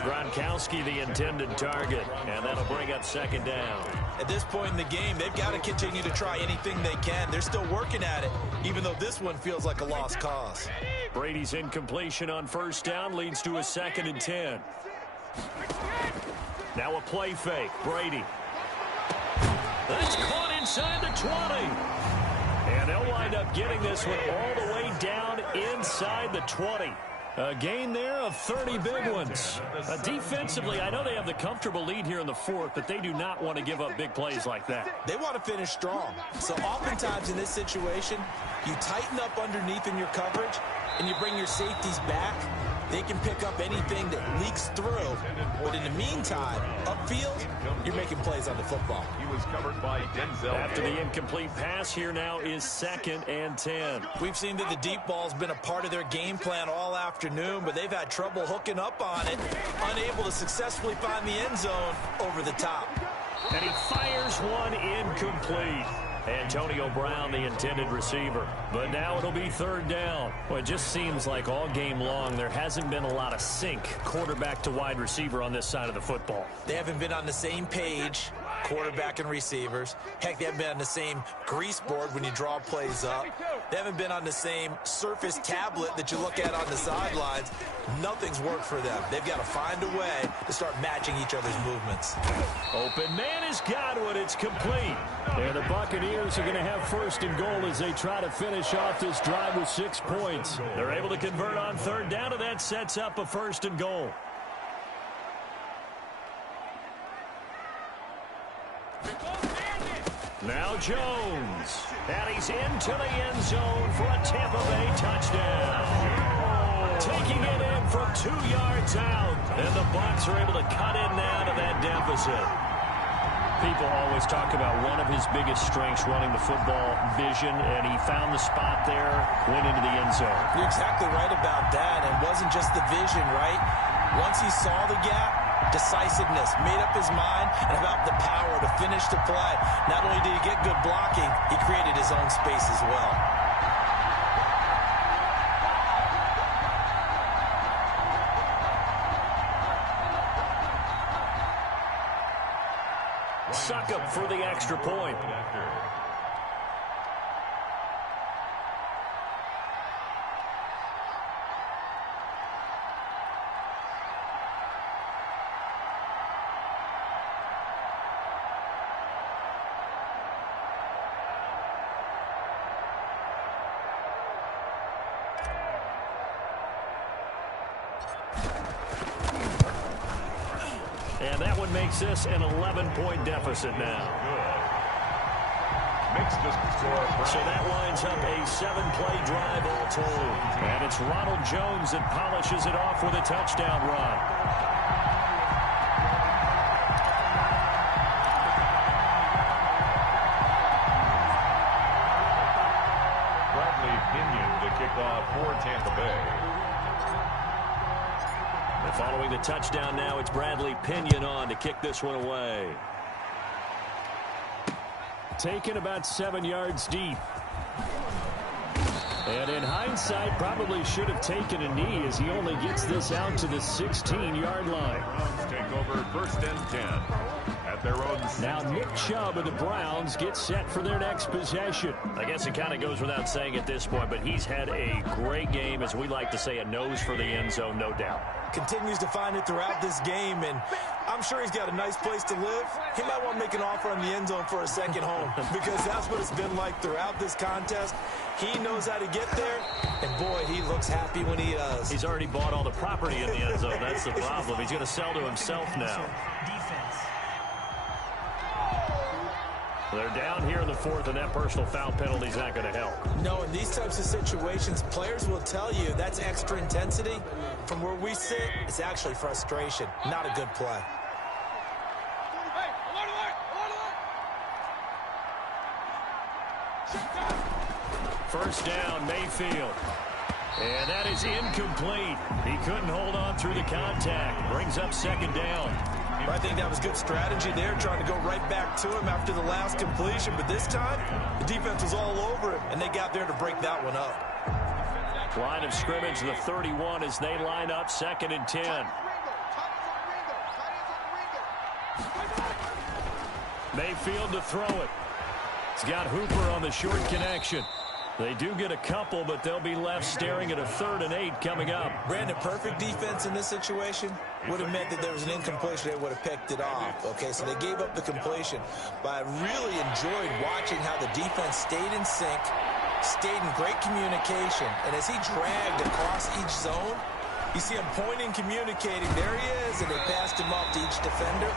Gronkowski the intended target. And that'll bring up 2nd down. At this point in the game, they've got to continue to try anything they can. They're still working at it, even though this one feels like a lost cause. Brady's incompletion on 1st down leads to a 2nd and 10. Now a play fake. Brady. That's caught inside the 20. And they'll wind up getting this one all the way down inside the 20. A gain there of 30 big ones. Defensively, I know they have the comfortable lead here in the 4th, but they do not want to give up big plays like that. They want to finish strong. So oftentimes in this situation, you tighten up underneath in your coverage, and you bring your safeties back. They can pick up anything that leaks through. But in the meantime, upfield, you're making plays on the football. He was covered by Denzel. After the incomplete pass, here now is 2nd and 10. We've seen that the deep ball's been a part of their game plan all afternoon, but they've had trouble hooking up on it, unable to successfully find the end zone over the top. And he fires one incomplete. Antonio Brown, the intended receiver. But now it'll be 3rd down. Well, it just seems like all game long there hasn't been a lot of sync quarterback to wide receiver on this side of the football. They haven't been on the same page, quarterback and receivers. Heck, they haven't been on the same grease board when you draw plays up. They haven't been on the same Surface tablet that you look at on the sidelines. Nothing's worked for them. They've got to find a way to start matching each other's movements. Open man is Godwin. It's complete. And the Buccaneers are going to have first and goal as they try to finish off this drive with 6 points. They're able to convert on third down, and that sets up a first and goal. Now Jones. And he's into the end zone for a Tampa Bay touchdown. Taking it in from 2 yards out. And the Bucs are able to cut in now to that deficit. People always talk about one of his biggest strengths running the football, vision, and he found the spot there, went into the end zone. You're exactly right about that. It wasn't just the vision, right? Once he saw the gap, decisiveness, made up his mind, and about the power to finish the play. Not only did he get good blocking, he created his own space as well. Succop for the extra point. And that one makes this an 11-point deficit now. Makes the score. So that lines up a 7-play drive all told. And it's Ronald Jones that polishes it off with a touchdown run. Bradley Pinion to kick off for Tampa Bay. And following the touchdown now, it's Bradley Pinion on to kick this one away. Taken about 7 yards deep. And in hindsight, probably should have taken a knee as he only gets this out to the 16-yard line. Take over first and 10 at their own. Now Nick Chubb of the Browns gets set for their next possession. I guess it kind of goes without saying at this point, but he's had a great game, as we like to say, a nose for the end zone, no doubt. Continues to find it throughout this game, and I'm sure he's got a nice place to live. He might want to make an offer on the end zone for a second home, because that's what it's been like throughout this contest. He knows how to get there, and boy, he looks happy when he does. He's already bought all the property in the end zone. That's the problem. He's going to sell to himself now. They're down here in the fourth, and that personal foul penalty is not going to help. No, in these types of situations, players will tell you that's extra intensity. From where we sit, it's actually frustration, not a good play. First down, Mayfield. And that is incomplete. He couldn't hold on through the contact. Brings up second down. I think that was good strategy there, trying to go right back to him after the last completion. But this time, the defense was all over him, and they got there to break that one up. Line of scrimmage, the 31, as they line up, second and 10. Mayfield to throw it. He's got Hooper on the short connection. They do get a couple, but they'll be left staring at a 3rd and 8 coming up. Brandon, perfect defense in this situation would have meant that there was an incompletion. They would have picked it off. Okay, so they gave up the completion. But I really enjoyed watching how the defense stayed in sync, stayed in great communication. And as he dragged across each zone, you see him pointing, communicating. There he is, and they passed him off to each defender.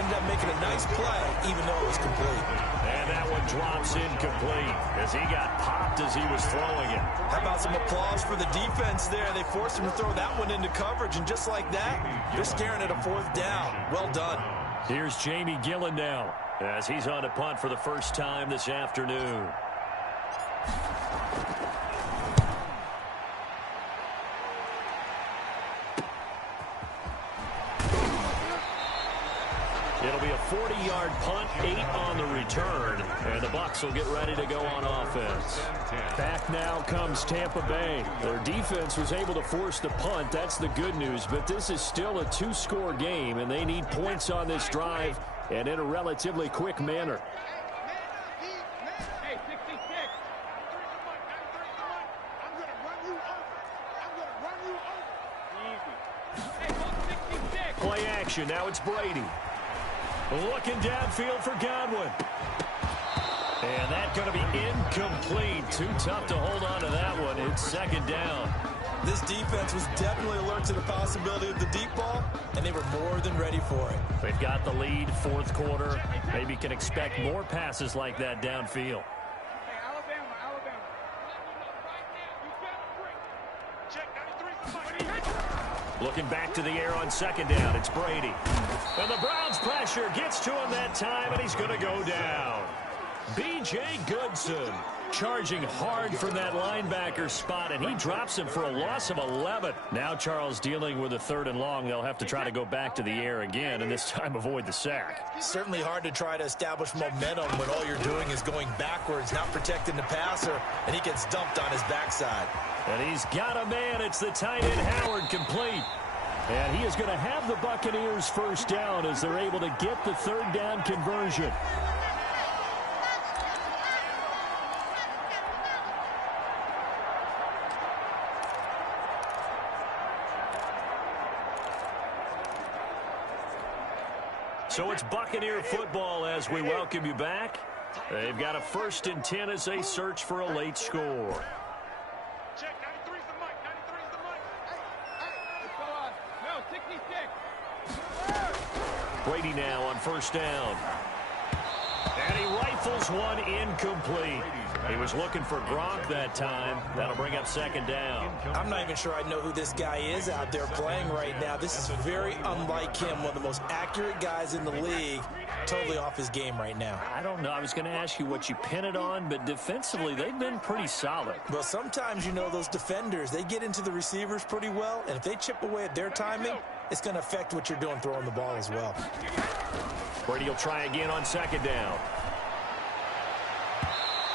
Ended up making a nice play, even though it was complete. And that one drops incomplete as he got popped as he was throwing it. How about some applause for the defense there? They forced him to throw that one into coverage, and just like that, they're staring at a 4th down. Well done. Here's Jamie Gillen now as he's on a punt for the first time this afternoon. It'll be a 40-yard punt, 8 on the return, and the Bucs will get ready to go on offense. Back now comes Tampa Bay. Their defense was able to force the punt. That's the good news, but this is still a 2-score game, and they need points on this drive and in a relatively quick manner. play action. Now it's Brady. Looking downfield for Godwin. And that's going to be incomplete. Too tough to hold on to that one. It's second down. This defense was definitely alert to the possibility of the deep ball, and they were more than ready for it. They've got the lead, fourth quarter. Maybe can expect more passes like that downfield. Looking back to the air on second down, it's Brady. And the Browns' pressure gets to him that time, and he's going to go down. B.J. Goodson charging hard from that linebacker spot, and he drops him for a loss of 11. Now Charles dealing with a third and long. They'll have to try to go back to the air again, and this time avoid the sack. Certainly hard to try to establish momentum when all you're doing is going backwards, not protecting the passer, and he gets dumped on his backside. And he's got a man. It's the tight end Howard, complete. And he is going to have the Buccaneers first down as they're able to get the third down conversion. So it's Buccaneer football as we welcome you back. They've got a 1st and 10 as they search for a late score. Check, 93's the mic, 93's the mic. Hey, go on. No, 66. Brady now on first down. And he rifles one incomplete. He was looking for Gronk that time. That'll bring up second down. I'm not even sure I know who this guy is out there playing right now. This is very unlike him, one of the most accurate guys in the league. Totally off his game right now. I don't know. I was going to ask you what you pin it on, but defensively, they've been pretty solid. Well, sometimes, you know, those defenders, they get into the receivers pretty well, and if they chip away at their timing, it's going to affect what you're doing throwing the ball as well. Brady will try again on second down.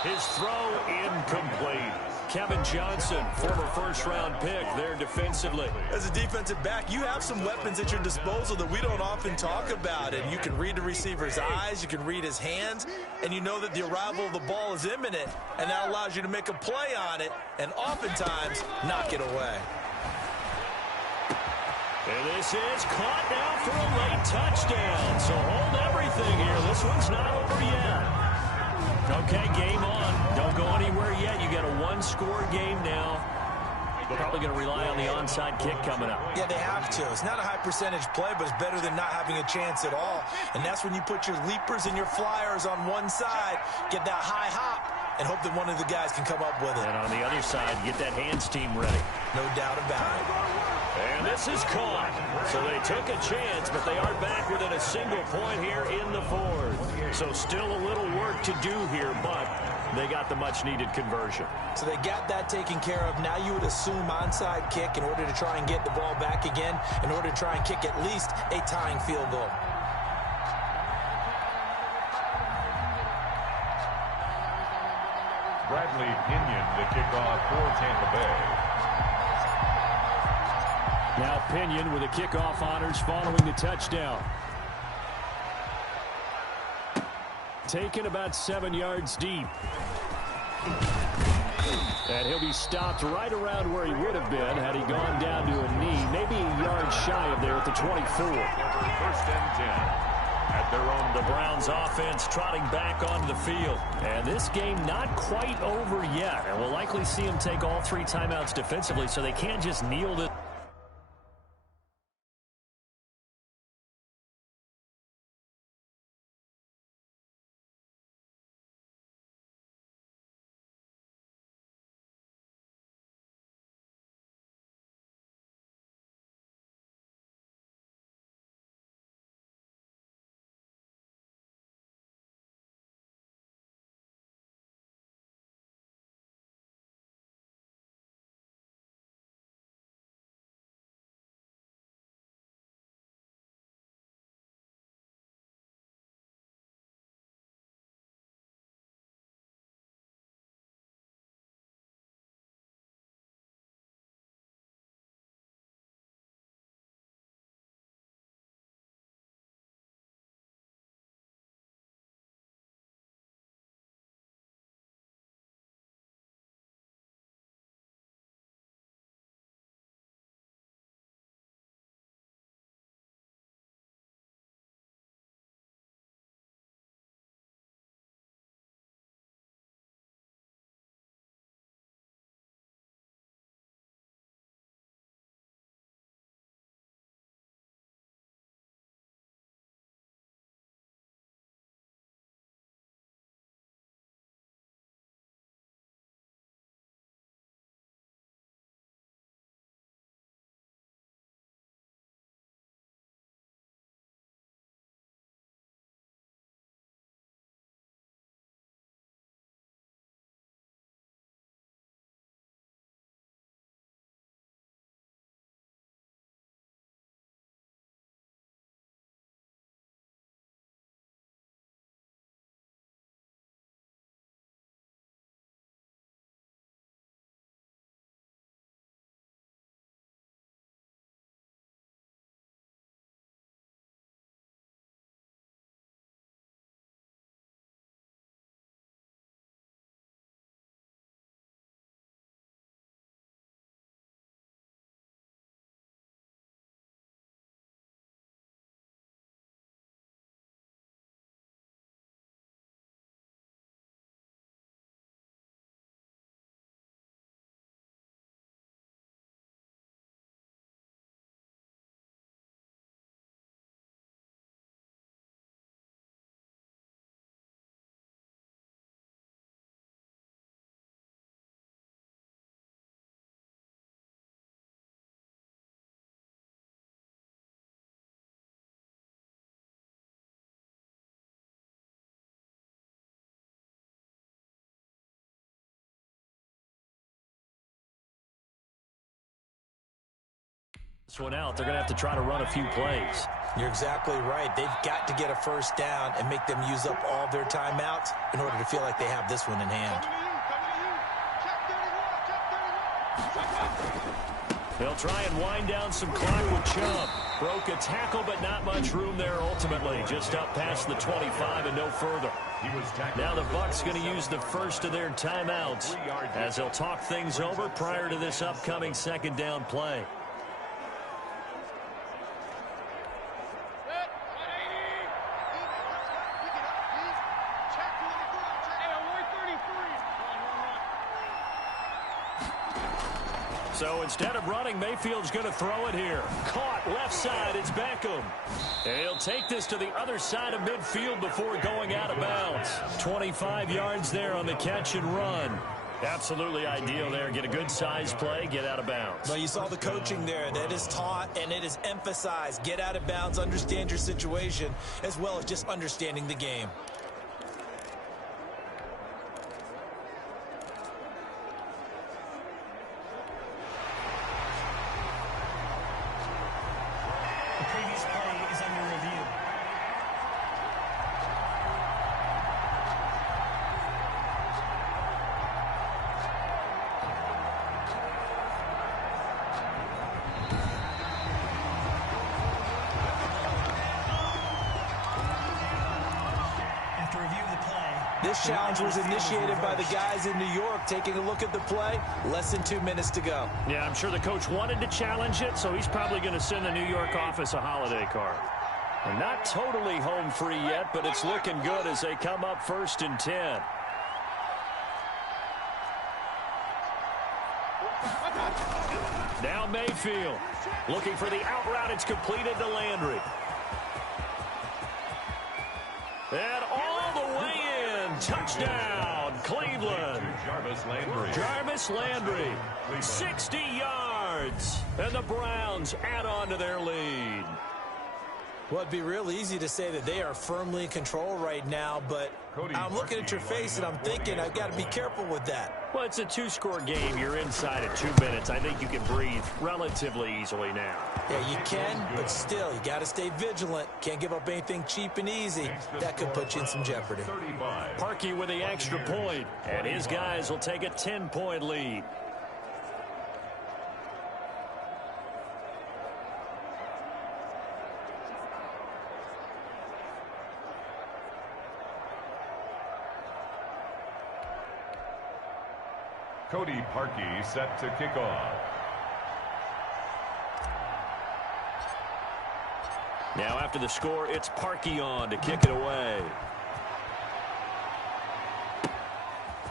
His throw incomplete. Kevin Johnson, former first-round pick there defensively. As a defensive back, you have some weapons at your disposal that we don't often talk about. And you can read the receiver's eyes, you can read his hands, and you know that the arrival of the ball is imminent, and that allows you to make a play on it and oftentimes knock it away. And this is caught now for a late touchdown. So hold everything here. This one's not over yet. Okay, game on. Don't go anywhere yet. You got a one-score game now. They're probably going to rely on the onside kick coming up. Yeah, they have to. It's not a high-percentage play, but it's better than not having a chance at all. And that's when you put your leapers and your flyers on one side, get that high hop, and hope that one of the guys can come up with it. And on the other side, get that hands team ready. No doubt about it. And this is caught. So they took a chance, but they are back within a single point here in the fourth. So still a little work to do here, but they got the much-needed conversion. So they got that taken care of. Now you would assume onside kick in order to try and get the ball back again, in order to try and kick at least a tying field goal. Bradley Pinion, the kickoff for Tampa Bay. Now Pinion with the kickoff honors following the touchdown. Taken about 7 yards deep. And he'll be stopped right around where he would have been had he gone down to a knee, maybe a yard shy of there at the 24. First and 10. At their own, the Browns offense trotting back onto the field. And this game not quite over yet. And we'll likely see him take all 3 timeouts defensively, so they can't just kneel to This one out, they're going to have to try to run a few plays. You're exactly right. They've got to get a first down and make them use up all their timeouts in order to feel like they have this one in hand. They'll try and wind down some clock with Chubb. Broke a tackle, but not much room there ultimately. Just up past the 25 and no further. Now the Bucs going to use the first of their timeouts as they'll talk things over prior to this upcoming second down play. So instead of running, Mayfield's going to throw it here. Caught left side, it's Beckham. And he'll take this to the other side of midfield before going out of bounds. 25 yards there on the catch and run. Absolutely ideal there. Get a good size play, get out of bounds. Well, you saw the coaching there. That is taught and it is emphasized. Get out of bounds, understand your situation, as well as just understanding the game. This challenge was initiated by the guys in New York. Taking a look at the play, less than 2 minutes to go. Yeah, I'm sure the coach wanted to challenge it, so he's probably going to send the New York office a holiday card. And not totally home free yet, but it's looking good as they come up 1st and 10. Now Mayfield looking for the out route. It's completed to Landry. And all the way in. Touchdown, Cleveland. Jarvis Landry. 60 yards. And the Browns add on to their lead. Well, it'd be real easy to say that they are firmly in control right now, but I'm looking at your face and I'm thinking I've got to be careful with that. Well, it's a 2-score game. You're inside at 2 minutes. I think you can breathe relatively easily now. Yeah, you can, but still, you got to stay vigilant. Can't give up anything cheap and easy. That could put you in some jeopardy. Parkey with the extra point, and his guys will take a 10-point lead. Cody Parkey set to kick off. Now after the score, it's Parkey on to kick it away.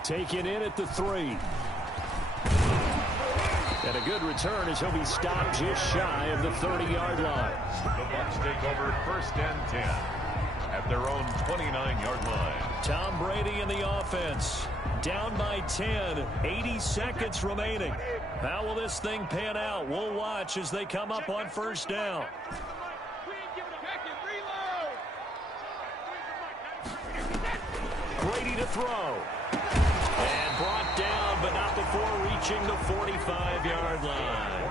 Taken in at the 3. And a good return as he'll be stopped just shy of the 30-yard line. The Bucs take over 1st and 10 at their own 29-yard line. Tom Brady in the offense. Down by 10, 80 seconds remaining. How will this thing pan out? We'll watch as they come up on 1st down. Brady to throw. And brought down, but not before reaching the 45-yard line.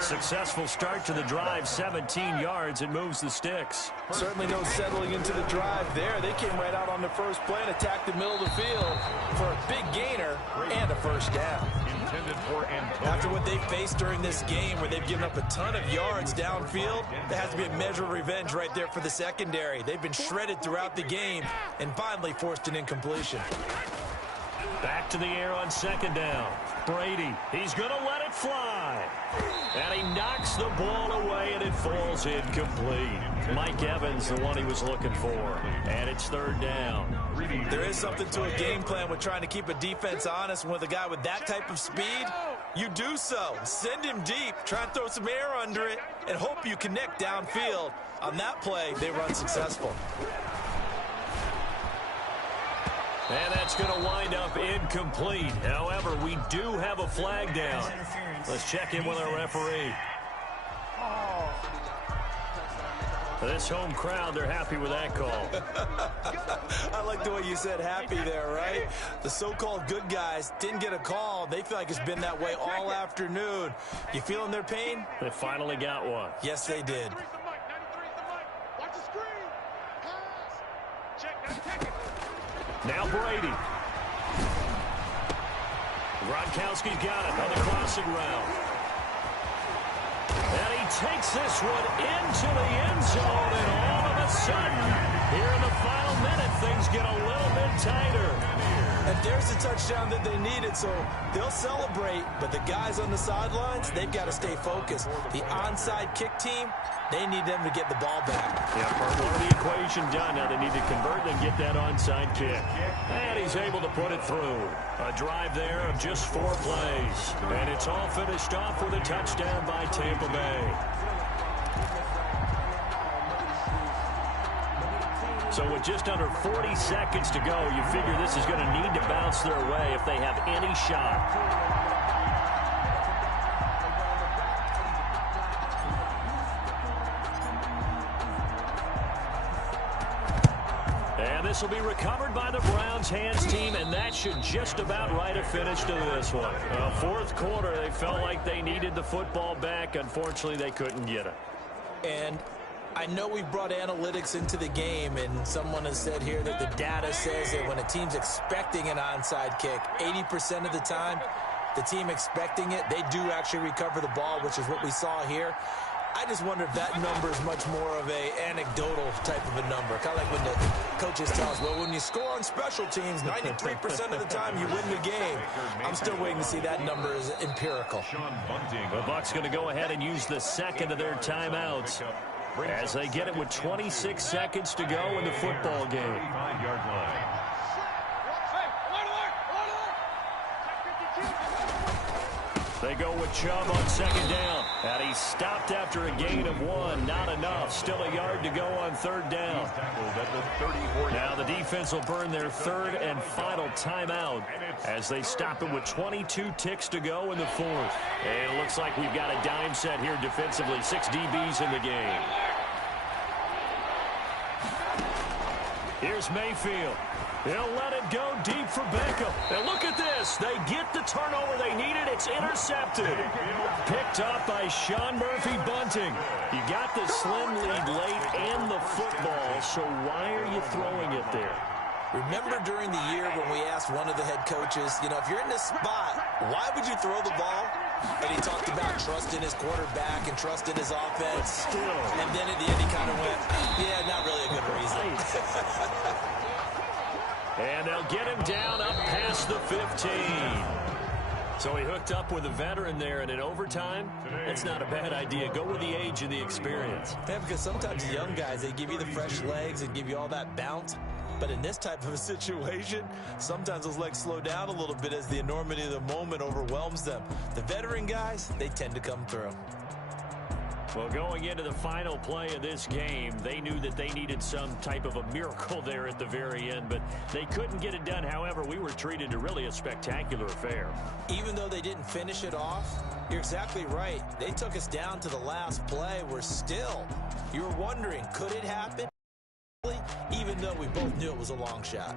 Successful start to the drive, 17 yards, and moves the sticks. Certainly no settling into the drive there. They came right out on the first play and attacked the middle of the field for a big gainer and a 1st down. After what they faced during this game where they've given up a ton of yards downfield, there has to be a measure of revenge right there for the secondary. They've been shredded throughout the game and finally forced an incompletion. Back to the air on 2nd down. Brady, he's going to let it fly. And he knocks the ball away, and it falls incomplete. Mike Evans, the one he was looking for. And it's 3rd down. There is something to a game plan with trying to keep a defense honest. With a guy with that type of speed, you do so. Send him deep, try and throw some air under it, and hope you connect downfield. On that play, they were unsuccessful. And that's going to wind up incomplete. However, we do have a flag down. Let's check in with our referee. This home crowd, they're happy with that call. I like the way you said happy there, right? The so-called good guys didn't get a call. They feel like it's been that way all afternoon. You feeling their pain? They finally got one. Yes, they did. Now Brady. Gronkowski's got it on the crossing route. And he takes this one into the end zone, and all of a sudden, here in the final minute, things get a little bit tighter. And there's the touchdown that they needed, so they'll celebrate, but the guys on the sidelines, they've got to stay focused. The onside kick team, they need them to get the ball back. Yeah, part one of the equation done. Now they need to convert and get that onside kick. And he's able to put it through. A drive there of just 4 plays. And it's all finished off with a touchdown by Tampa Bay. So with just under 40 seconds to go, you figure this is going to need to bounce their way if they have any shot. This will be recovered by the Browns hands team, and that should just about write a finish to this one. Fourth quarter, they felt like they needed the football back. Unfortunately, they couldn't get it. And I know we brought analytics into the game, and someone has said here that the data says that when a team's expecting an onside kick, 80% of the time, the team expecting it, they do actually recover the ball, which is what we saw here. I just wonder if that number is much more of a anecdotal type of a number. Kind of like when the coaches tell us, well, when you score on special teams, 93% of the time you win the game. I'm still waiting to see that number is empirical. The Bucs going to go ahead and use the second of their timeouts as they get it with 26 seconds to go in the football game. They go with Chubb on second down. And he's stopped after a gain of 1. Not enough. Still a yard to go on third down. Now the defense will burn their third and final timeout as they stop it with 22 ticks to go in the fourth. And it looks like we've got a dime set here defensively. 6 DBs in the game. Here's Mayfield. He'll let it go deep for Beckham. And look at this. They get the turnover they needed. It's intercepted. Picked up by Sean Murphy-Bunting. You got the slim lead late and the football, so why are you throwing it there? Remember during the year when we asked one of the head coaches, you know, if you're in this spot, why would you throw the ball? And he talked about trusting his quarterback and trusting his offense. But still. And then at the end he kind of went, yeah, not really a good reason. And they'll get him down up past the 15. So he hooked up with a veteran there, and in overtime, that's not a bad idea. Go with the age and the experience. Yeah, because sometimes the young guys, they give you the fresh legs and give you all that bounce. But in this type of a situation, sometimes those legs slow down a little bit as the enormity of the moment overwhelms them. The veteran guys, they tend to come through. Well, going into the final play of this game, they knew that they needed some type of a miracle there at the very end, but they couldn't get it done. However, we were treated to really a spectacular affair. Even though they didn't finish it off, you're exactly right. They took us down to the last play. We're still, you were wondering, could it happen? Even though we both knew it was a long shot.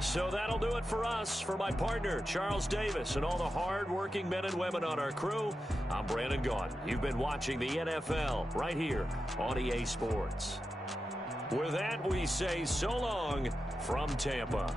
So that'll do it for us. For my partner, Charles Davis, and all the hard-working men and women on our crew, I'm Brandon Gaudin. You've been watching the NFL right here on EA Sports. With that, we say so long from Tampa.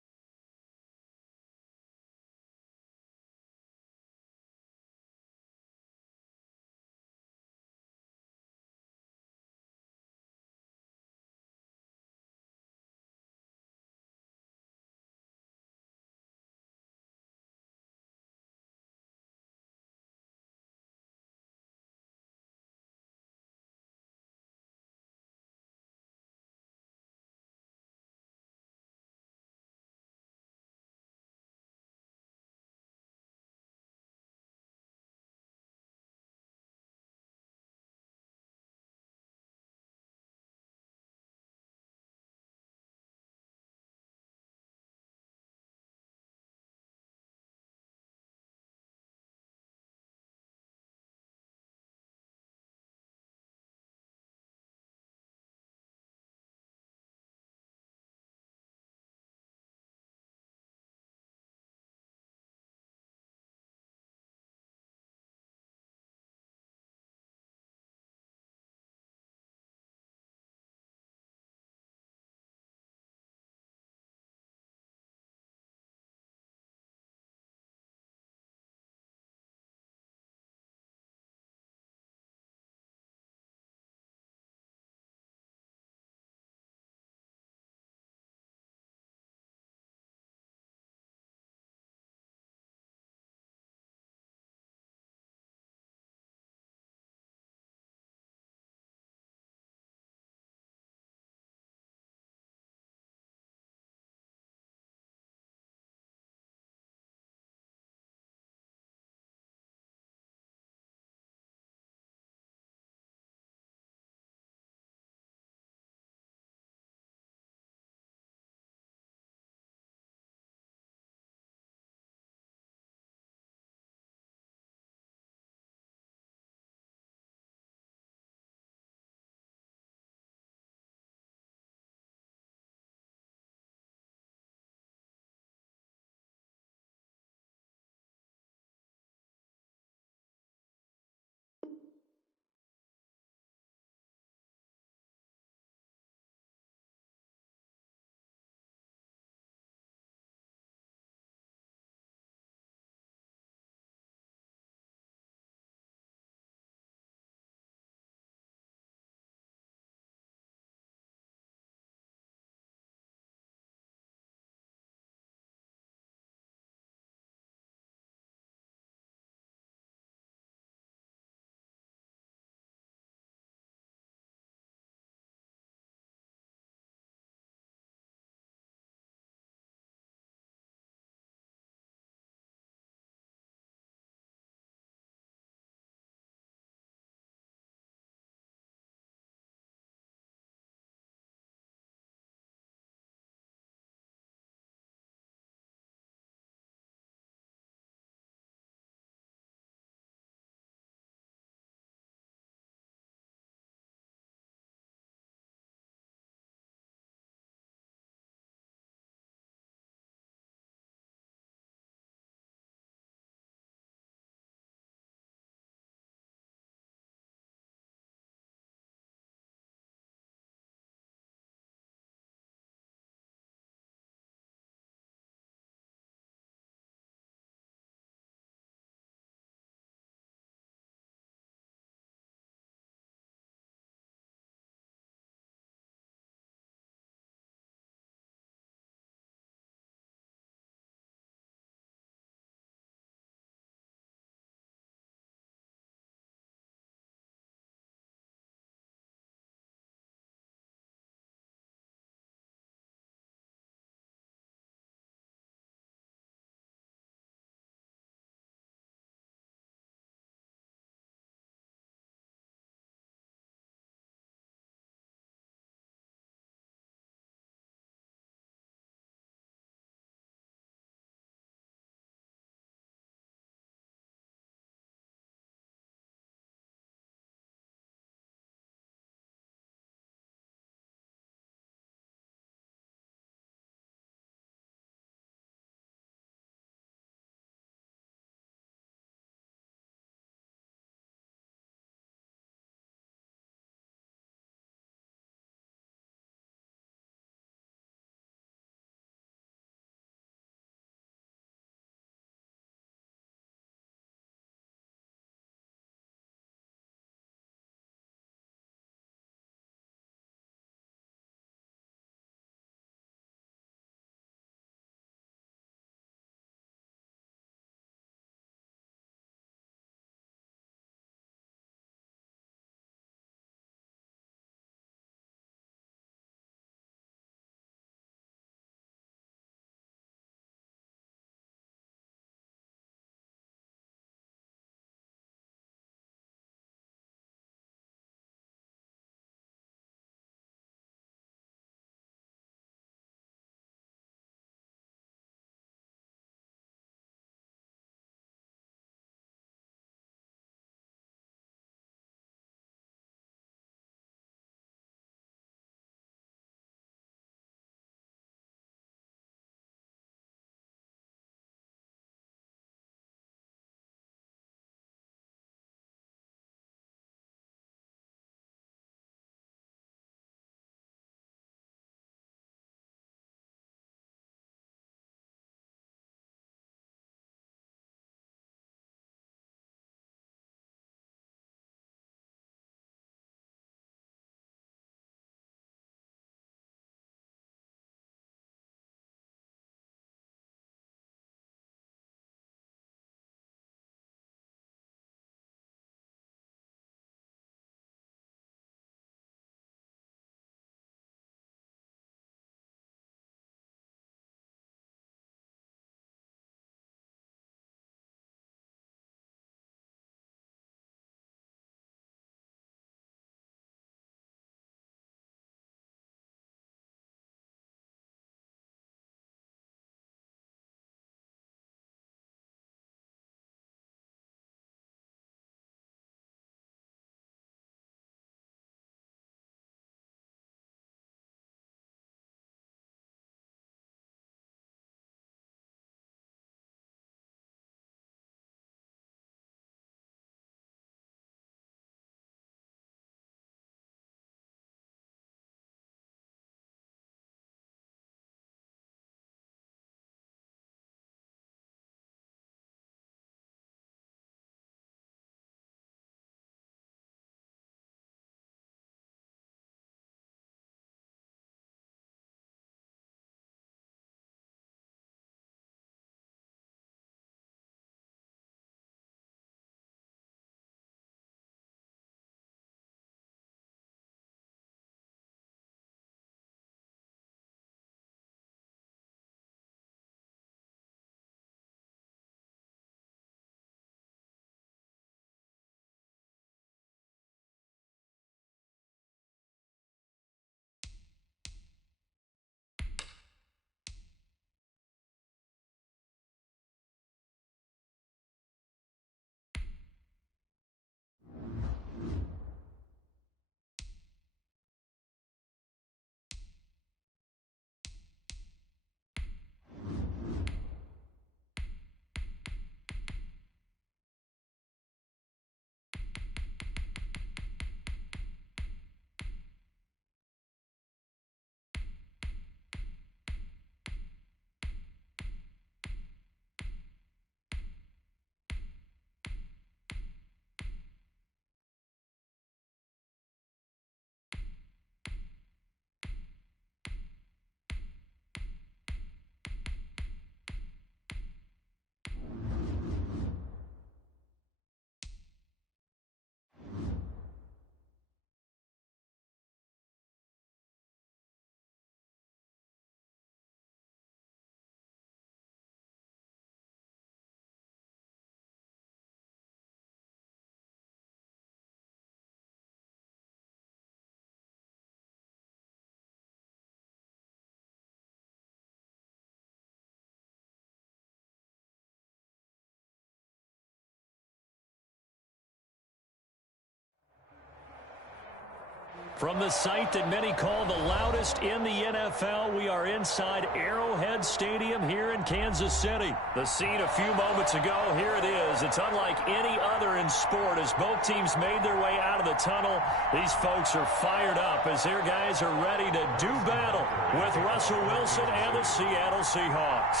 From the site that many call the loudest in the NFL, we are inside Arrowhead Stadium here in Kansas City. The scene a few moments ago, here it is. It's unlike any other in sport as both teams made their way out of the tunnel. These folks are fired up as their guys are ready to do battle with Russell Wilson and the Seattle Seahawks.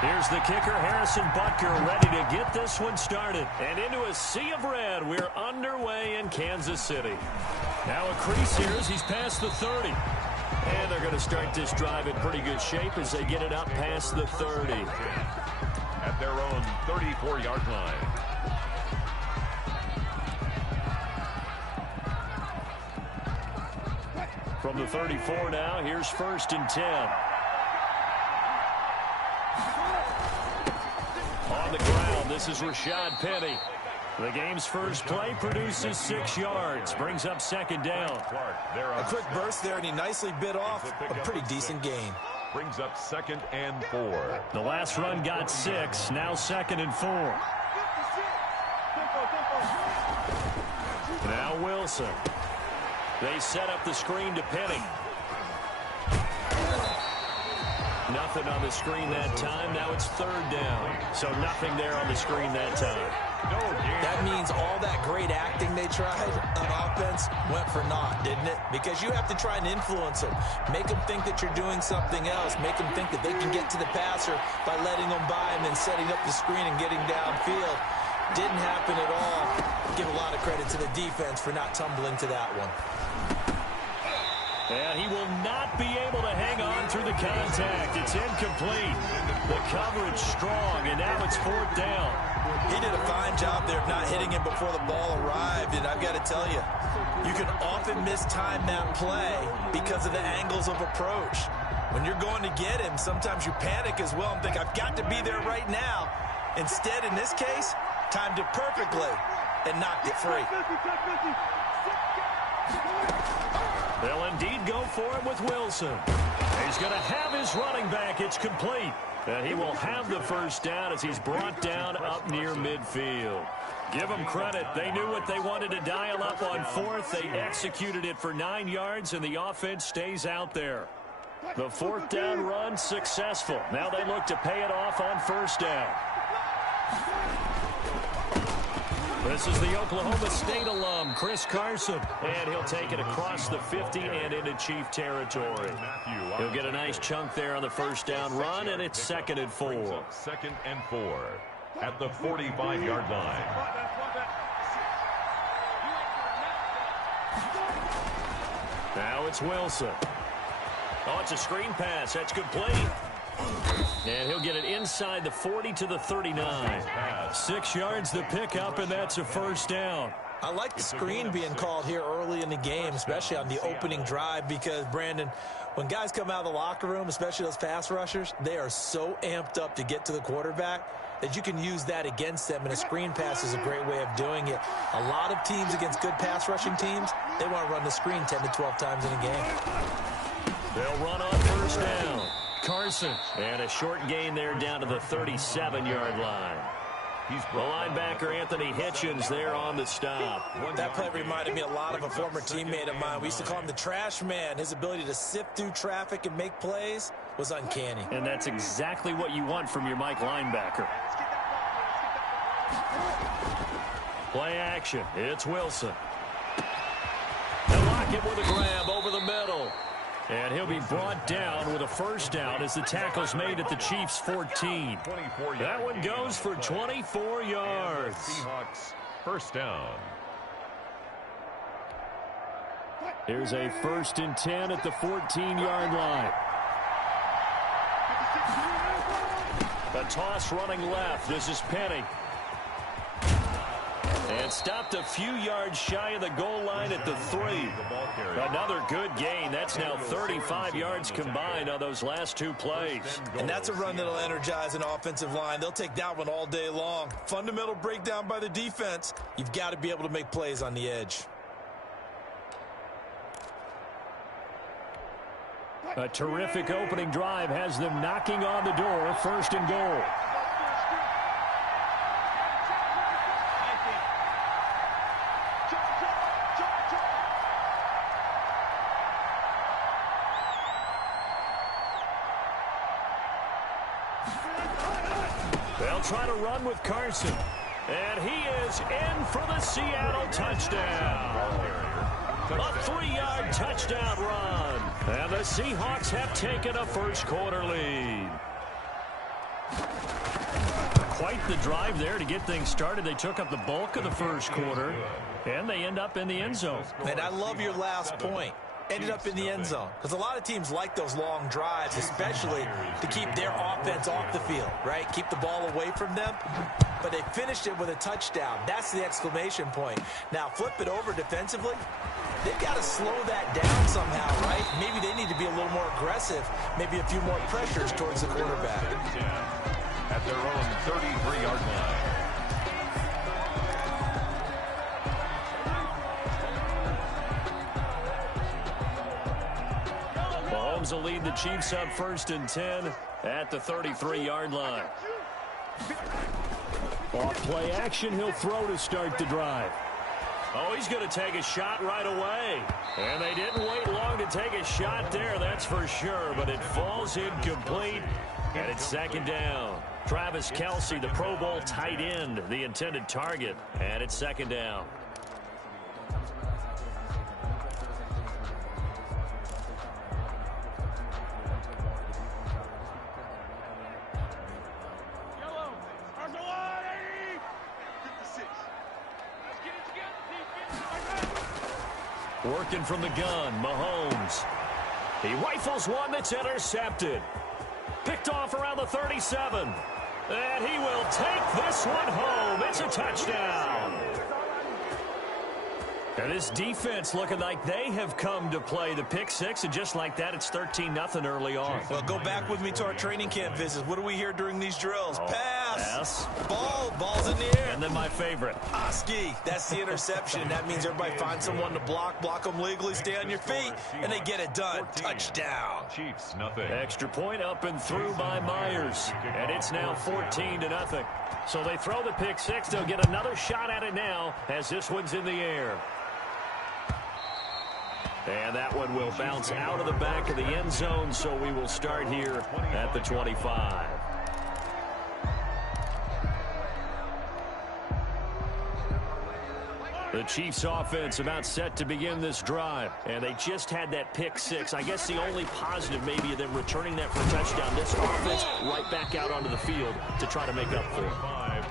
Here's the kicker, Harrison Butker, ready to get this one started. And into a sea of red, we're underway in Kansas City. Now a crease here as he's past the 30. And they're going to start this drive in pretty good shape as they get it up past the 30. At their own 34-yard line. From the 34 now, here's 1st and 10. On the ground, this is Rashad Penny. The game's first play produces 6 yards, brings up 2nd down. A quick burst there, and he nicely bit off a pretty decent gain. Brings up 2nd and 4. The last run got 6, now 2nd and 4. Now Wilson. They set up the screen to Penny. Nothing on the screen that time. Now it's 3rd down. So nothing there on the screen that time. That means all that great acting they tried on offense went for naught, didn't it? Because you have to try and influence them. Make them think that you're doing something else. Make them think that they can get to the passer by letting them by and then setting up the screen and getting downfield. Didn't happen at all. Give a lot of credit to the defense for not tumbling to that one. And he will not be able to hang on through the contact. It's incomplete. The coverage strong, and now it's 4th down. He did a fine job there of not hitting him before the ball arrived, and I've got to tell you, you can often mistime that play because of the angles of approach. When you're going to get him, sometimes you panic as well and think, I've got to be there right now. Instead, in this case, timed it perfectly and knocked it free. They'll indeed go for it with Wilson. He's going to have his running back. It's complete. And he will have the 1st down as he's brought down up near midfield. Give them credit. They knew what they wanted to dial up on 4th. They executed it for 9 yards, and the offense stays out there. The 4th down run successful. Now they look to pay it off on 1st down. This is the Oklahoma State alum, Chris Carson. And he'll take it across the 50 and into Chief territory. He'll get a nice chunk there on the 1st down run, and it's 2nd and 4. 2nd and 4 at the 45-yard line. Now it's Wilson. Oh, it's a screen pass. That's complete. And he'll get it inside the 40 to the 39. 6 yards the pickup, and that's a 1st down. I like the screen being called here early in the game, especially on the opening drive, because, Brandon, when guys come out of the locker room, especially those pass rushers, they are so amped up to get to the quarterback that you can use that against them, and a screen pass is a great way of doing it. A lot of teams against good pass rushing teams, they want to run the screen 10 to 12 times in a game. They'll run on 1st down. Carson, and a short gain there down to the 37-yard line. The linebacker, Anthony Hitchens, there on the stop. That play reminded me a lot of a former teammate of mine. We used to call him the trash man. His ability to sift through traffic and make plays was uncanny. And that's exactly what you want from your Mike linebacker. Play action. It's Wilson. And Lockett with a grab over the middle. And he'll be brought down with a 1st down as the tackle's made at the Chiefs' 14. That one goes for 24 yards. Seahawks 1st down. Here's a 1st and 10 at the 14-yard line. A toss running left. This is Penny. And stopped a few yards shy of the goal line at the 3. Another good gain. That's now 35 yards combined on those last 2 plays. And that's a run that'll energize an offensive line. They'll take that one all day long. Fundamental breakdown by the defense. You've got to be able to make plays on the edge. A terrific opening drive has them knocking on the door, 1st and goal. They'll try to run with Carson. And he is in for the Seattle touchdown. A 3-yard touchdown run. And the Seahawks have taken a first-quarter lead. Quite the drive there to get things started. They took up the bulk of the first quarter, and they end up in the end zone. And I love your last point. Ended up in the end zone. Because a lot of teams like those long drives, especially to keep their offense off the field, right? Keep the ball away from them. But they finished it with a touchdown. That's the exclamation point. Now, flip it over defensively. They've got to slow that down somehow, right? Maybe they need to be a little more aggressive. Maybe a few more pressures towards the quarterback. At their own 33-yard line. Mahomes will lead the Chiefs up 1st and 10 at the 33-yard line. Off play action, he'll throw to start the drive. Oh, he's going to take a shot right away. And they didn't wait long to take a shot there, that's for sure. But it falls incomplete, and it's 2nd down. Travis Kelce, the Pro Bowl tight end, the intended target, and it's 2nd down. Working from the gun, Mahomes. He rifles one that's intercepted. Picked off around the 37. And he will take this one home. It's a touchdown. And this defense looking like they have come to play the pick six, and just like that, it's 13-0 early on. Well, go back with me to our training camp visits. What do we hear during these drills? Pass. Ball's in the air. And then my favorite. Oski. That's the interception. That means everybody finds someone to block them legally, stay on your feet, and they get it done. Touchdown. Chiefs, nothing. Extra point up and through by Myers. And it's now 14-0. So they throw the pick six. They'll get another shot at it now as this one's in the air. And that one will bounce out of the back of the end zone, so we will start here at the 25. The Chiefs offense about set to begin this drive, and they just had that pick six. I guess the only positive maybe of them returning that for a touchdown. This offense right back out onto the field to try to make up for it.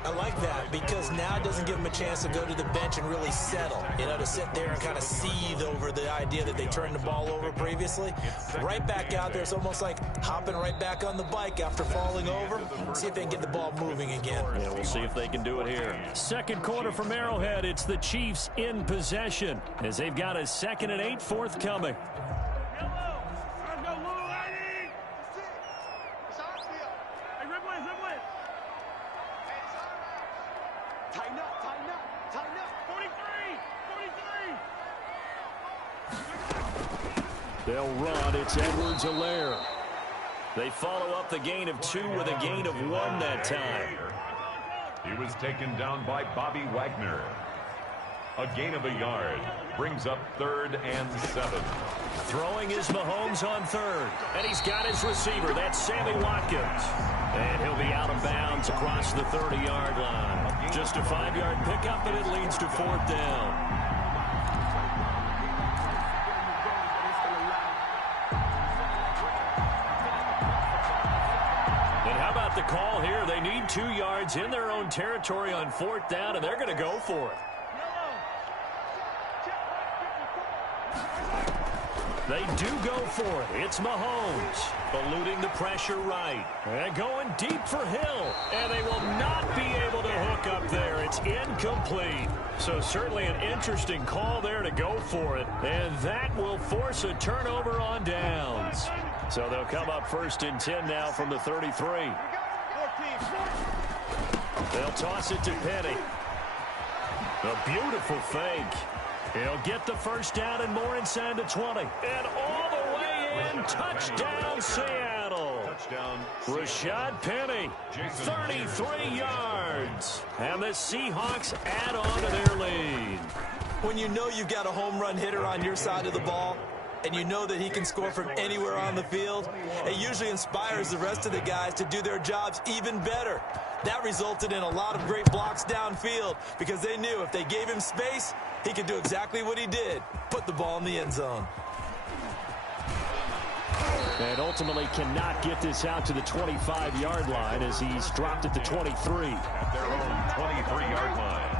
I like that because now it doesn't give them a chance to go to the bench and really settle, to sit there and kind of seethe over the idea that they turned the ball over previously. Right back out there, it's almost like hopping right back on the bike after falling over. See if they can get the ball moving again. Yeah, we'll see if they can do it here. Second quarter from Arrowhead, it's the Chiefs in possession as they've got a 2nd and 8 forthcoming. They'll run. It's Edwards-Helaire. They follow up the gain of 2 with a gain of 1 that time. He was taken down by Bobby Wagner. A gain of a yard brings up 3rd and 7. Throwing is Mahomes on 3rd. And he's got his receiver. That's Sammy Watkins. And he'll be out of bounds across the 30-yard line. Just a 5-yard pickup, and it leads to 4th down. The call here, they need 2 yards in their own territory on 4th down, and they're going to go for it. They do go for it. It's Mahomes eluding the pressure right. And going deep for Hill. And they will not be able to hook up there. It's incomplete. So certainly an interesting call there to go for it. And that will force a turnover on downs. So they'll come up 1st and 10 now from the 33. They'll toss it to Penny. A beautiful fake. He'll get the 1st down and more inside the 20. And all the way And touchdown, Seattle. Touchdown. Rashad Penny, 33 yards. And the Seahawks add on to their lead. When you know you've got a home run hitter on your side of the ball, and you know that he can score from anywhere on the field, it usually inspires the rest of the guys to do their jobs even better. That resulted in a lot of great blocks downfield because they knew if they gave him space, he could do exactly what he did, put the ball in the end zone. And ultimately cannot get this out to the 25-yard line as he's dropped at the 23. At their own 23-yard line.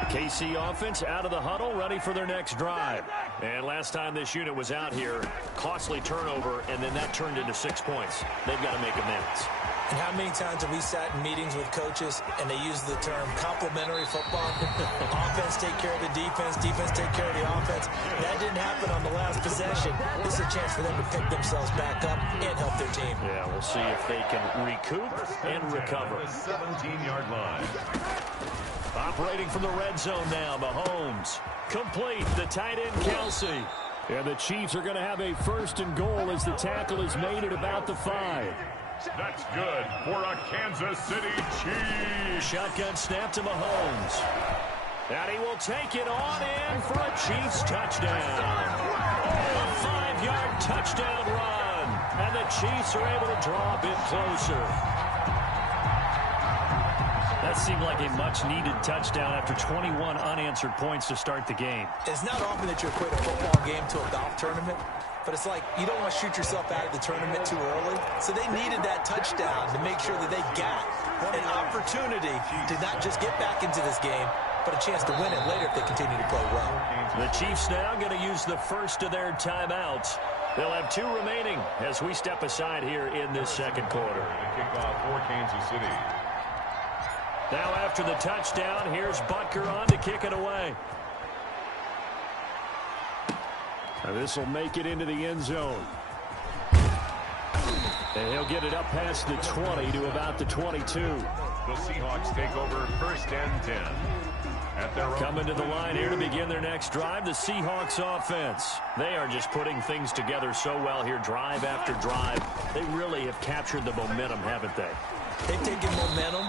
The KC offense out of the huddle, ready for their next drive. And last time this unit was out here, costly turnover, and then that turned into 6 points. They've got to make amends. And how many times have we sat in meetings with coaches and they use the term complementary football? Offense take care of the defense, defense take care of the offense. That didn't happen on the last possession. This is a chance for them to pick themselves back up and help their team. Yeah, we'll see if they can recoup and recover. The 17-yard line. Operating from the red zone now, Mahomes. Complete, the tight end, Kelsey. And the Chiefs are going to have a 1st and goal as the tackle is made at about the 5. That's good for a Kansas City Chiefs. Shotgun snap to Mahomes. And he will take it on in for a Chiefs touchdown. A 5-yard touchdown run. And the Chiefs are able to draw a bit closer. That seemed like a much-needed touchdown after 21 unanswered points to start the game. It's not often that you equate a football game to a golf tournament, but it's like you don't want to shoot yourself out of the tournament too early. So they needed that touchdown to make sure that they got an opportunity to not just get back into this game, but a chance to win it later if they continue to play well. The Chiefs now going to use the first of their timeouts. They'll have 2 remaining as we step aside here in this second quarter. The kickoff for Kansas City. Now after the touchdown, here's Butker on to kick it away. This will make it into the end zone. And he'll get it up past the 20 to about the 22. The Seahawks take over 1st and 10. At their Coming to the line here to begin their next drive, the Seahawks offense. They are just putting things together so well here, drive after drive. They really have captured the momentum, haven't they? They've taken momentum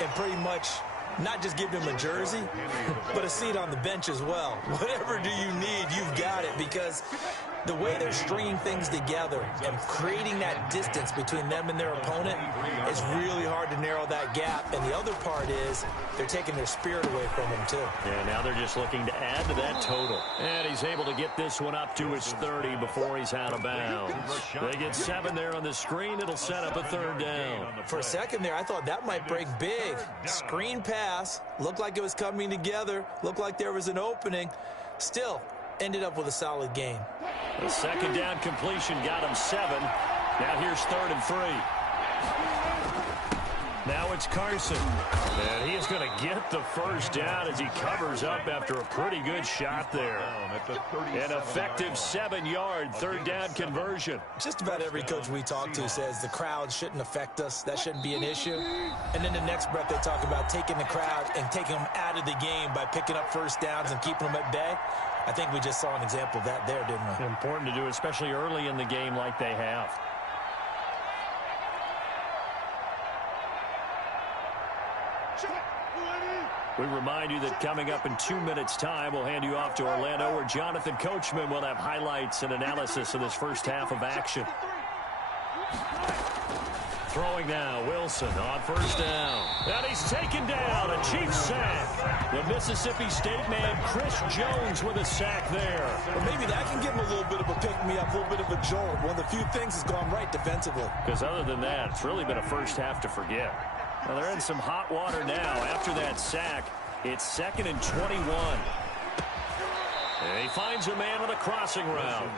and pretty much not just give him a jersey, but a seat on the bench as well. Whatever do you need, you've got it, because the way they're stringing things together and creating that distance between them and their opponent, it's really hard to narrow that gap. And the other part is they're taking their spirit away from him, too. Yeah, now they're just looking to add to that total. And he's able to get this one up to his 30 before he's out of bounds. They get 7 there on the screen. It'll set up a 3rd down. For a second there, I thought that might break big. Screen pass. Looked like it was coming together. Looked like there was an opening. Still, ended up with a solid game. The 2nd down completion got him 7. Now here's 3rd and 3. Now it's Carson. And he is going to get the 1st down as he covers up after a pretty good shot there. An effective 7-yard 3rd down conversion. Just about every coach we talk to says the crowd shouldn't affect us. That shouldn't be an issue. And then the next breath they talk about taking the crowd and taking them out of the game by picking up 1st downs and keeping them at bay. I think we just saw an example of that there, didn't we? Important to do, especially early in the game like they have. We remind you that coming up in 2 minutes' time, we'll hand you off to Orlando, where Jonathan Coachman will have highlights and analysis of this first half of action. Throwing now, Wilson on 1st down. And he's taken down, a Chiefs sack. The Mississippi State man, Chris Jones, with a sack there. Well, maybe that can give him a little bit of a pick-me-up, a little bit of a jolt. One of the few things has gone right defensively. Because other than that, it's really been a first half to forget. Well, they're in some hot water now. After that sack, it's 2nd and 21. And he finds a man on the crossing route.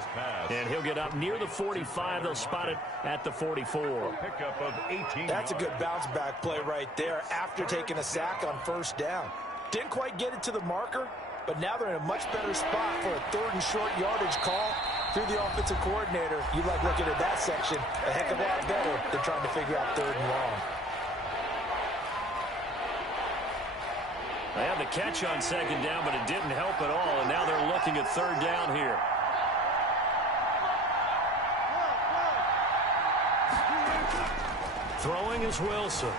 And he'll get up near the 45. They'll spot it at the 44. Pickup of 18. That's a good bounce-back play right there after taking a sack on 1st down. Didn't quite get it to the marker, but now they're in a much better spot for a 3rd and short yardage call through the offensive coordinator. You like looking at that section a heck of a lot better than trying to figure out 3rd and long. They had the catch on 2nd down, but it didn't help at all, and now they're looking at 3rd down here. Throwing is Wilson.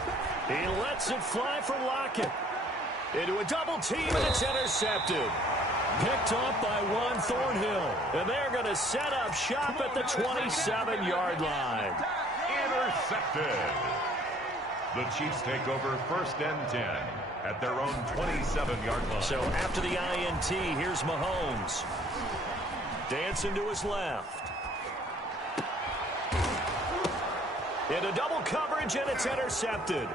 He lets it fly for Lockett. Into a double team, and it's intercepted. Picked up by Juan Thornhill. And they're going to set up shop at the 27-yard line. Intercepted. The Chiefs take over 1st and 10 at their own 27-yard line. So after the INT, here's Mahomes. Dancing to his left. Into double coverage, and it's intercepted.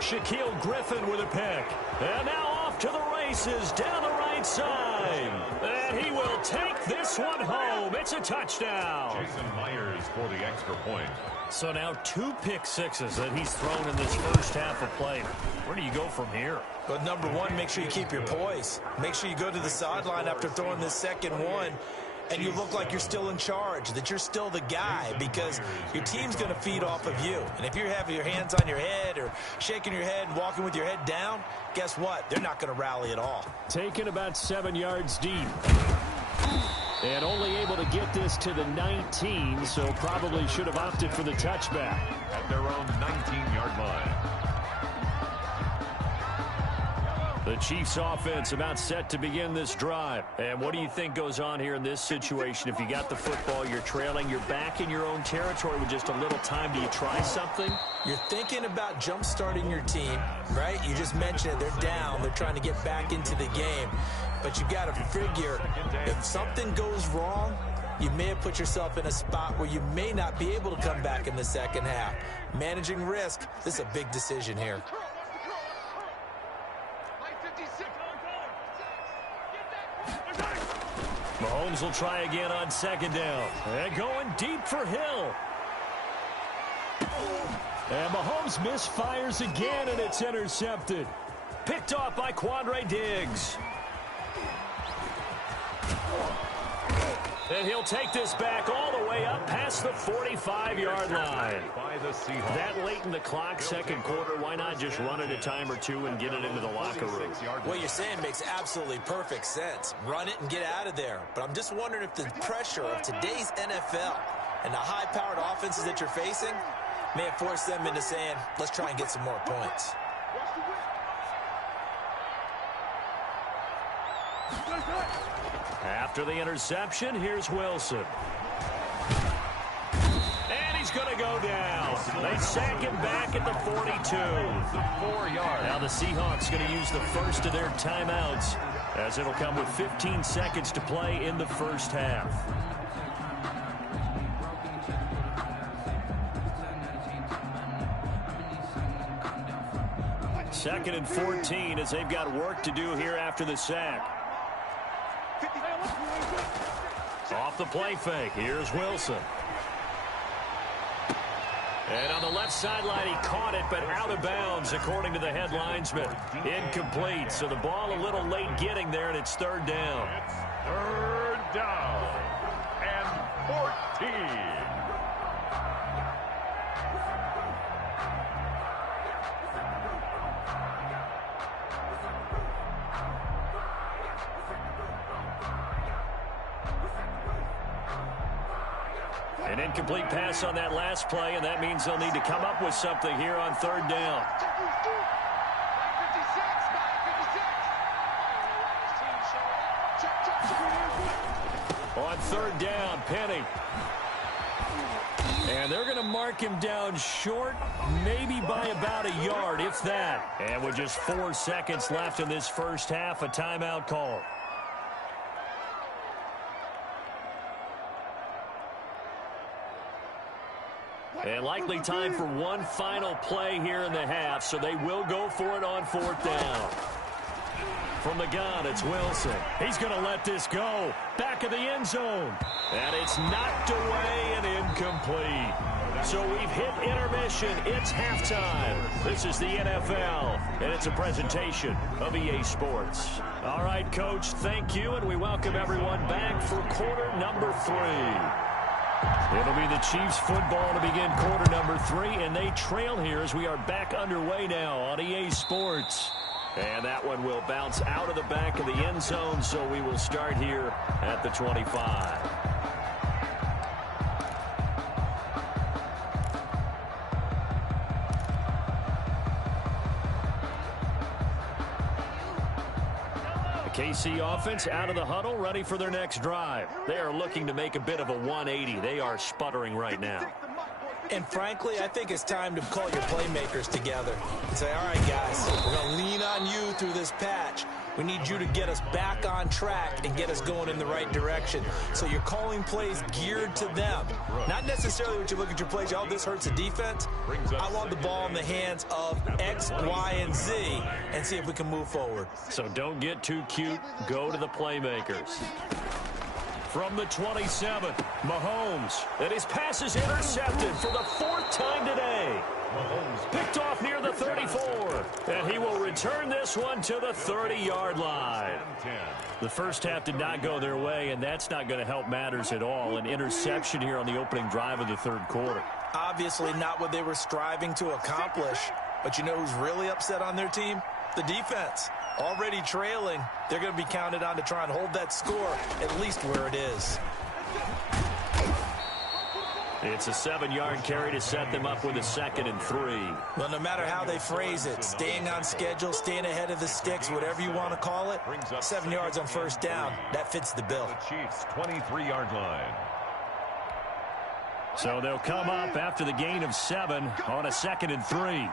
Shaquille Griffin with a pick. And now off to the races down the right side. And he will take this one home. It's a touchdown. Jason Myers for the extra point. So now 2 pick sixes that he's thrown in this first half of play. Where do you go from here? But number one, make sure you keep your poise. Make sure you go to the sideline after throwing this second one, and you look like you're still in charge, that you're still the guy, because your team's going to feed off of you. And if you're having your hands on your head or shaking your head and walking with your head down, guess what? They're not going to rally at all. Taken about 7 yards deep. And only able to get this to the 19, so probably should have opted for the touchback. At their own 19-yard line. The Chiefs offense about set to begin this drive. And what do you think goes on here in this situation? If you got the football, you're trailing, you're back in your own territory with just a little time. Do you try something? You're thinking about jump-starting your team, right? You just mentioned it. They're down. They're trying to get back into the game. But you got to figure, if something goes wrong, you may have put yourself in a spot where you may not be able to come back in the second half. Managing risk, this is a big decision here. Mahomes will try again on second down. And going deep for Hill. And Mahomes misfires again, and it's intercepted. Picked off by Quandre Diggs. And he'll take this back all the way up past the 45-yard line. By the Seahawks. That late in the clock, second quarter, why not just run it a time or two and get it into the locker room? What you're saying makes absolutely perfect sense. Run it and get out of there. But I'm just wondering if the pressure of today's NFL and the high-powered offenses that you're facing may have forced them into saying, let's try and get some more points. After the interception, here's Wilson. And he's going to go down. They sack him back at the 42. 4 yards. Now the Seahawks going to use the first of their timeouts, as it'll come with 15 seconds to play in the first half. Second and 14 as they've got work to do here after the sack. Off the play fake, here's Wilson. And on the left sideline, he caught it, but out of bounds, according to the head linesman. Incomplete, so the ball a little late getting there, and it's third down. It's third down and 14. An incomplete pass on that last play, and that means they'll need to come up with something here on third down. On third down, Penny. And they're going to mark him down short, maybe by about a yard, if that. And with just 4 seconds left in this first half, a timeout call. And likely time for one final play here in the half, so they will go for it on fourth down. From the gun, it's Wilson. He's going to let this go. Back of the end zone. And it's knocked away and incomplete. So we've hit intermission. It's halftime. This is the NFL, and it's a presentation of EA Sports. All right, Coach, thank you, and we welcome everyone back for quarter number 3. It'll be the Chiefs football to begin quarter number 3, and they trail here as we are back underway now on EA Sports. And that one will bounce out of the back of the end zone, so we will start here at the 25. KC offense out of the huddle, ready for their next drive. They are looking to make a bit of a 180. They are sputtering right now. And frankly, I think it's time to call your playmakers together and say, all right, guys, we're going to lean on you through this patch. We need you to get us back on track and get us going in the right direction. So you're calling plays geared to them. Not necessarily when you look at your plays, oh, this hurts the defense. I want the ball in the hands of X, Y, and Z and see if we can move forward. So don't get too cute. Go to the playmakers. From the 27, Mahomes. And his pass is intercepted for the 4th time today. Mahomes picked off near the 34. And he will return this one to the 30-yard line. The first half did not go their way, and that's not going to help matters at all. An interception here on the opening drive of the third quarter. Obviously not what they were striving to accomplish. But you know who's really upset on their team? The defense. Already trailing, they're going to be counted on to try and hold that score at least where it is. It's a 7-yard carry to set them up with a 2nd and 3. Well, no matter how they phrase it, staying on schedule, staying ahead of the sticks, whatever you want to call it, 7 yards on first down, that fits the bill. The Chiefs' 23-yard line. So they'll come up after the gain of 7 on a 2nd and 3.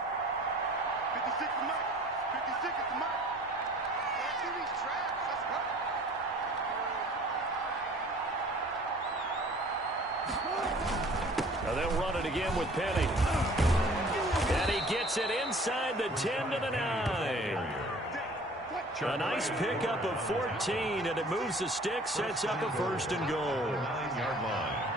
They'll run it again with Penny. And he gets it inside the 10 to the 9. A nice pickup of 14, and it moves the stick, sets up a 1st and goal. 9-yard line.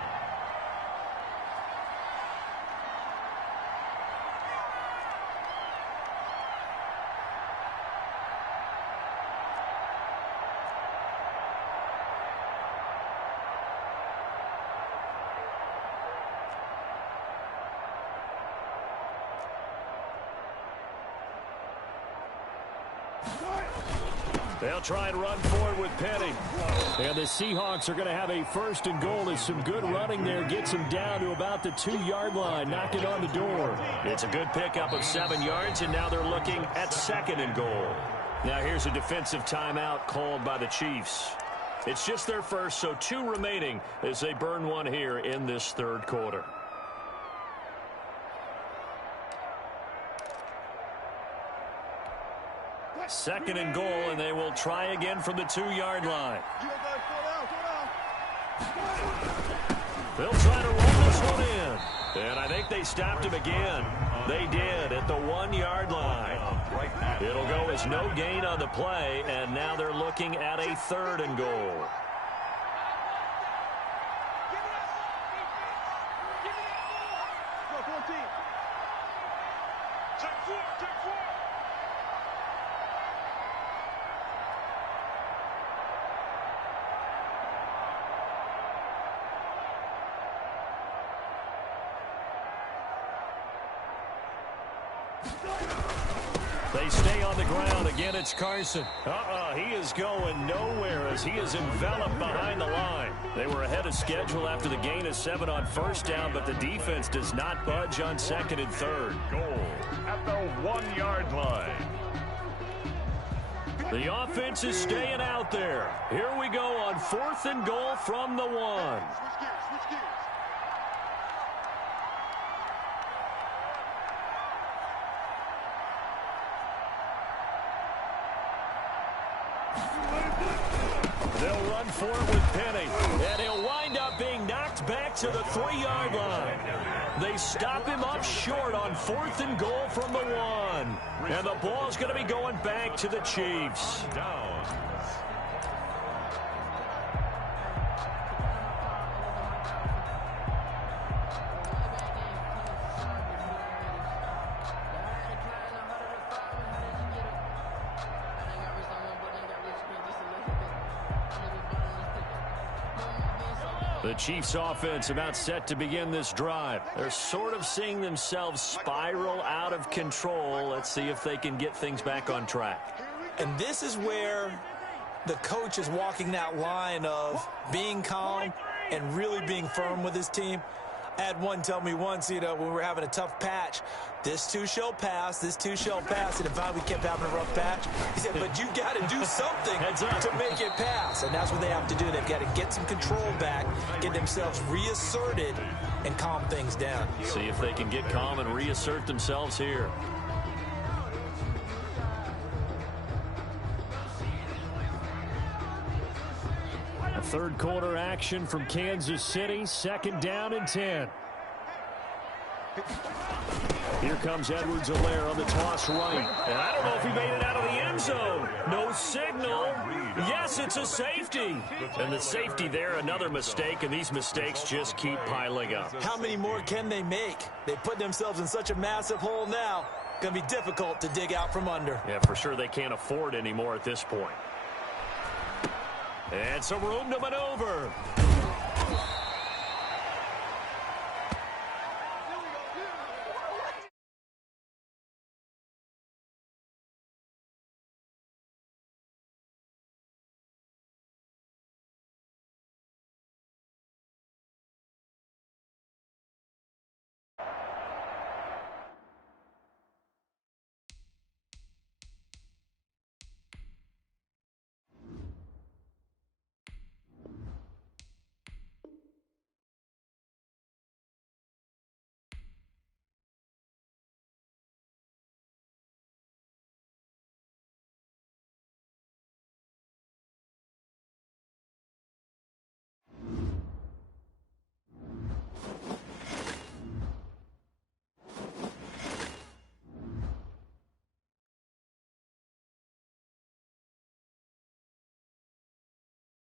They'll try and run forward with Penny. And the Seahawks are going to have a 1st and goal as some good running there gets them down to about the 2-yard line, knocking on the door. It's a good pickup of 7 yards, and now they're looking at 2nd and goal. Now here's a defensive timeout called by the Chiefs. It's just their first, so 2 remaining as they burn one here in this third quarter. Second and goal, and they will try again from the 2-yard line. They'll try to roll this one in. And I think they stopped him again. They did at the 1-yard line. It'll go as no gain on the play, and now they're looking at a 3rd and goal. They stay on the ground. Again, it's Carson. He is going nowhere as he is enveloped behind the line. They were ahead of schedule after the gain of 7 on first down, but the defense does not budge on 2nd and 3rd. Goal at the 1-yard line. The offense is staying out there. Here we go on 4th and goal from the 1. They'll run for it with Penny, and he'll wind up being knocked back to the 3-yard line. They stop him up short on 4th and goal from the 1. And the ball's going to be going back to the Chiefs. Down. The Chiefs offense about set to begin this drive. They're sort of seeing themselves spiral out of control. Let's see if they can get things back on track. And this is where the coach is walking that line of being calm and really being firm with his team. I had one tell me once, when we were having a tough patch, this too shall pass, this too shall pass, and finally we kept having a rough patch. He said, but you got to do something to make it pass, and that's what they have to do. They've got to get some control back, get themselves reasserted, and calm things down. See if they can get calm and reassert themselves here. Third quarter action from Kansas City. 2nd down and 10. Here comes Edwards-Helaire on the toss right. And I don't know if he made it out of the end zone. No signal. Yes, it's a safety. And the safety there, another mistake, and these mistakes just keep piling up. How many more can they make? They put themselves in such a massive hole now. Going to be difficult to dig out from under. Yeah, for sure they can't afford anymore at this point. And some room to maneuver.